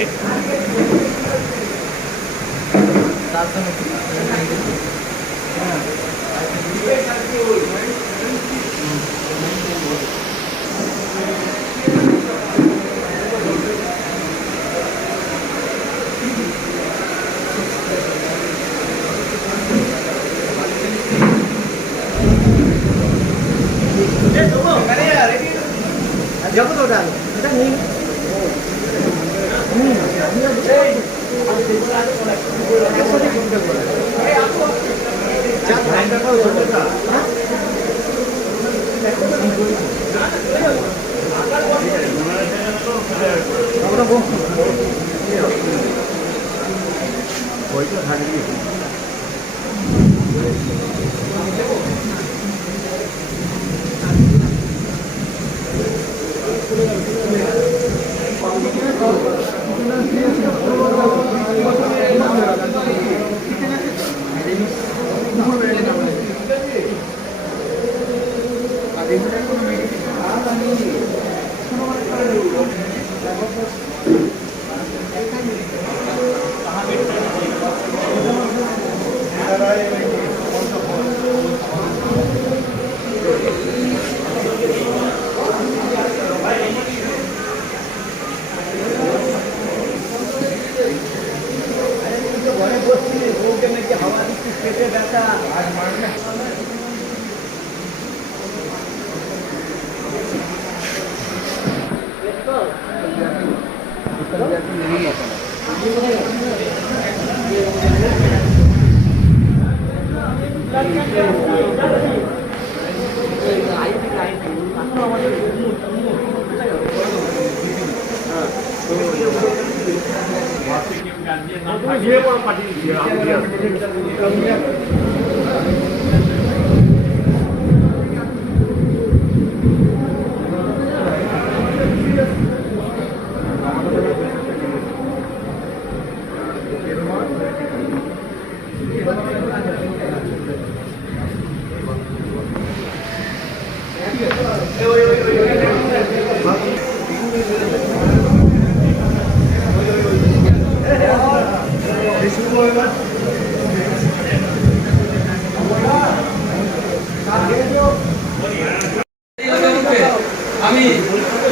আমি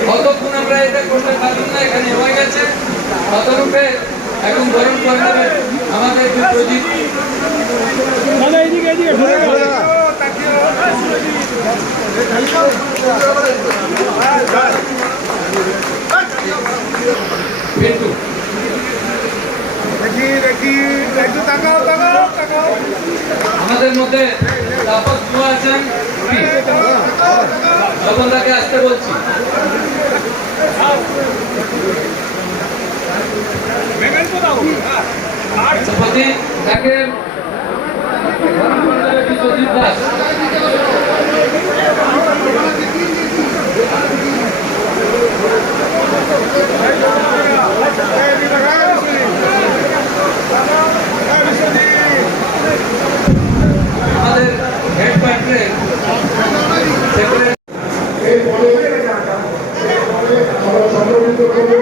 কতক্ষণ আমরা এটা করতে পারলাম না, এখানে হয়ে গেছে কতরূপে এখন বরণ করে দেবে আমাদের প্রদীপ। আমাদের মধ্যে তাপস বুয়া আছেন, সকলকে আসতে বলছি। সভাপতি তাকে বিশ্বজিৎ দাস, আমাদের হেড পার্টনার আমরা সংগঠিত করবো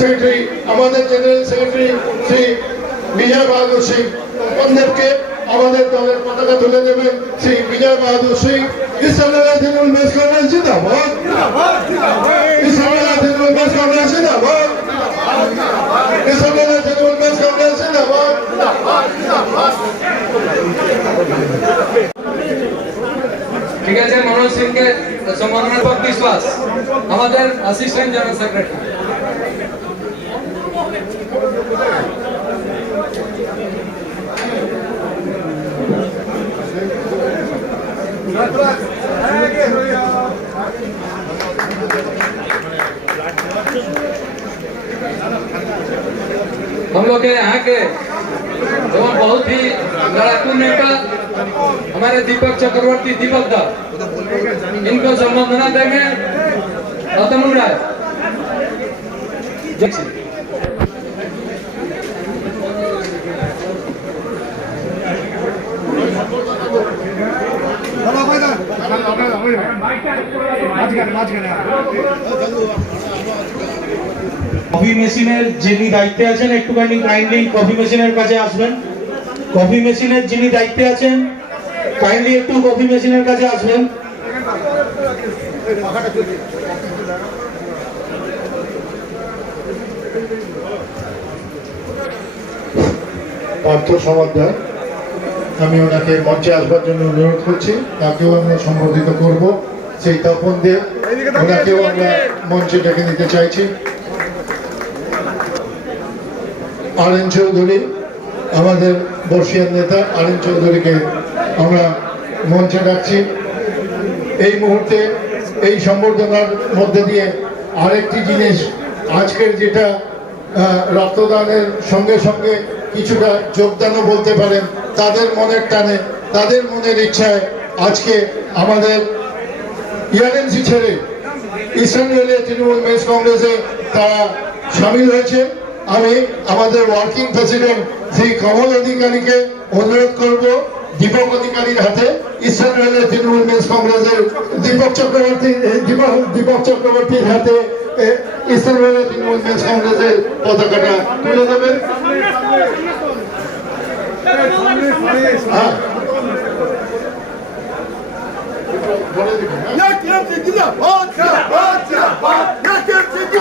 সেক্রেটারি আমাদের জেনারেল সেক্রেটারি শ্রী বিজয় বাহাদুর সিং তপনদেবকে আমাদের দলের পতাকা তুলে দেবেন শ্রী বিজয় বাহাদুর সিং। ইসলামী তৃণমূল মেস কংগ্রেস জিন্দাবাদ, ইসলামী তৃণমূল মেস কংগ্রেস জিন্দাবাদ, ইসলামী তৃণমূল মেস কংগ্রেস জিন্দাবাদ। ঠিক আছে, মনোজ সিংকে সম্মাননা বিশ্বাস আমাদের অ্যাসিস্ট্যান্ট জেনারেল সেক্রেটারি। हम लोग के यहाँ के जो बहुत ही लड़ाकू नेता हमारे दीपक चक्रवर्ती दीपक दा, इनको संबोधना देंगे गौतम राय। কফি মেশিনের যিনি দায়িত্বে আছেন একটুখানি কাইন্ডলি কফি মেশিনের কাছে আসবেন। কফি মেশিনের যিনি দায়িত্বে আছেন কাইন্ডলি একটু কফি মেশিনের কাছে আসবেন। পার্থ সমাদ্দার আমি ওনাকে মঞ্চে আসবার জন্য অনুরোধ করছি, তাকেও আমরা সম্বোধিত করব। সেই তপন দেব, ওনাকেও আমরা মঞ্চে ডেকে নিতে চাইছি। আরএন চৌধুরী, আমাদের বর্ষিয়ান নেতা আরএন চৌধুরীকে আমরা মঞ্চে ডাকছি। এই মুহূর্তে এই সম্বর্ধনার মধ্যে দিয়ে আরেকটি জিনিস, আজকের যেটা রক্তদানের সঙ্গে সঙ্গে কিছুটা যোগদানও বলতে পারেন, তাদের মনের টানে, তাদের মনের ইচ্ছায় আজকে আমাদের ইয়ারএনসি ছেড়ে ইস্টার্ন রেলওয়ে তৃণমূল মেন্স কংগ্রেসে তারা সামিল হয়েছে। আমি আমাদের ওয়ার্কিং প্রেসিডেন্ট শ্রী কমল অধিকারীকে অনুরোধ করব দীপক অধিকারীর হাতে ইস্টার্ন রেলওয়ে তৃণমূল মেন্স কংগ্রেসের দীপক চক্রবর্তীর হাতে ইস্টার্ন রেলওয়ে তৃণমূল মেন্স কংগ্রেসের পতাকাটা তুলে দেবেন।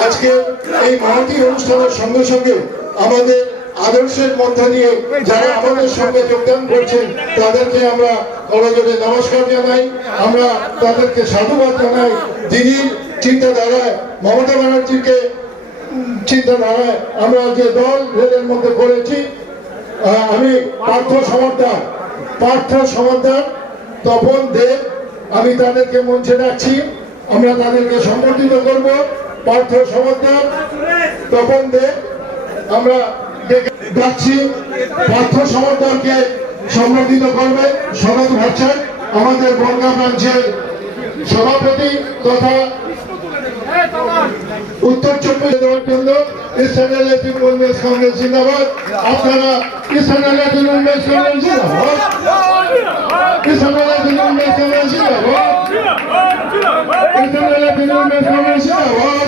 আজকে এই মহতী অনুষ্ঠানের সঙ্গে সঙ্গে আমাদের আদর্শের মধ্যে দিয়ে যারা আমাদের সঙ্গে যোগদান করছেন তাদেরকে আমরা করজোড়ে নমস্কার জানাই, আমরা তাদেরকে সাধুবাদ জানাই। দিদির চিন্তাধারায়, মমতা ব্যানার্জিকে চিন্তাধারায় আমরা যে দল রেলের মধ্যে করেছি, আমি পার্থ সমাদার, তপন দেব, আমি তাদেরকে মঞ্চে ডাকছি। আমরা তাদেরকে সম্বোধিত করব। পার্থ সমাদার, তপন দেব, আমরা ডাকছি। পার্থ সমাদারকে সম্বোধিত করবে সনদ ভট্টাচার্য, আমাদের বনগাঁ ব্রাঞ্চের সভাপতি তথা উত্তর চব্বিশ দেওয়ার জন্য Eastern Railway Trinamool Men's Congress জিন্দাবাদ। আপনারা Eastern Railway Trinamool Men's Congress জিন্দাবাদ, Eastern Railway Trinamool Men's Congress জিন্দাবাদ, Eastern Railway Trinamool Men's Congress জিন্দাবাদ।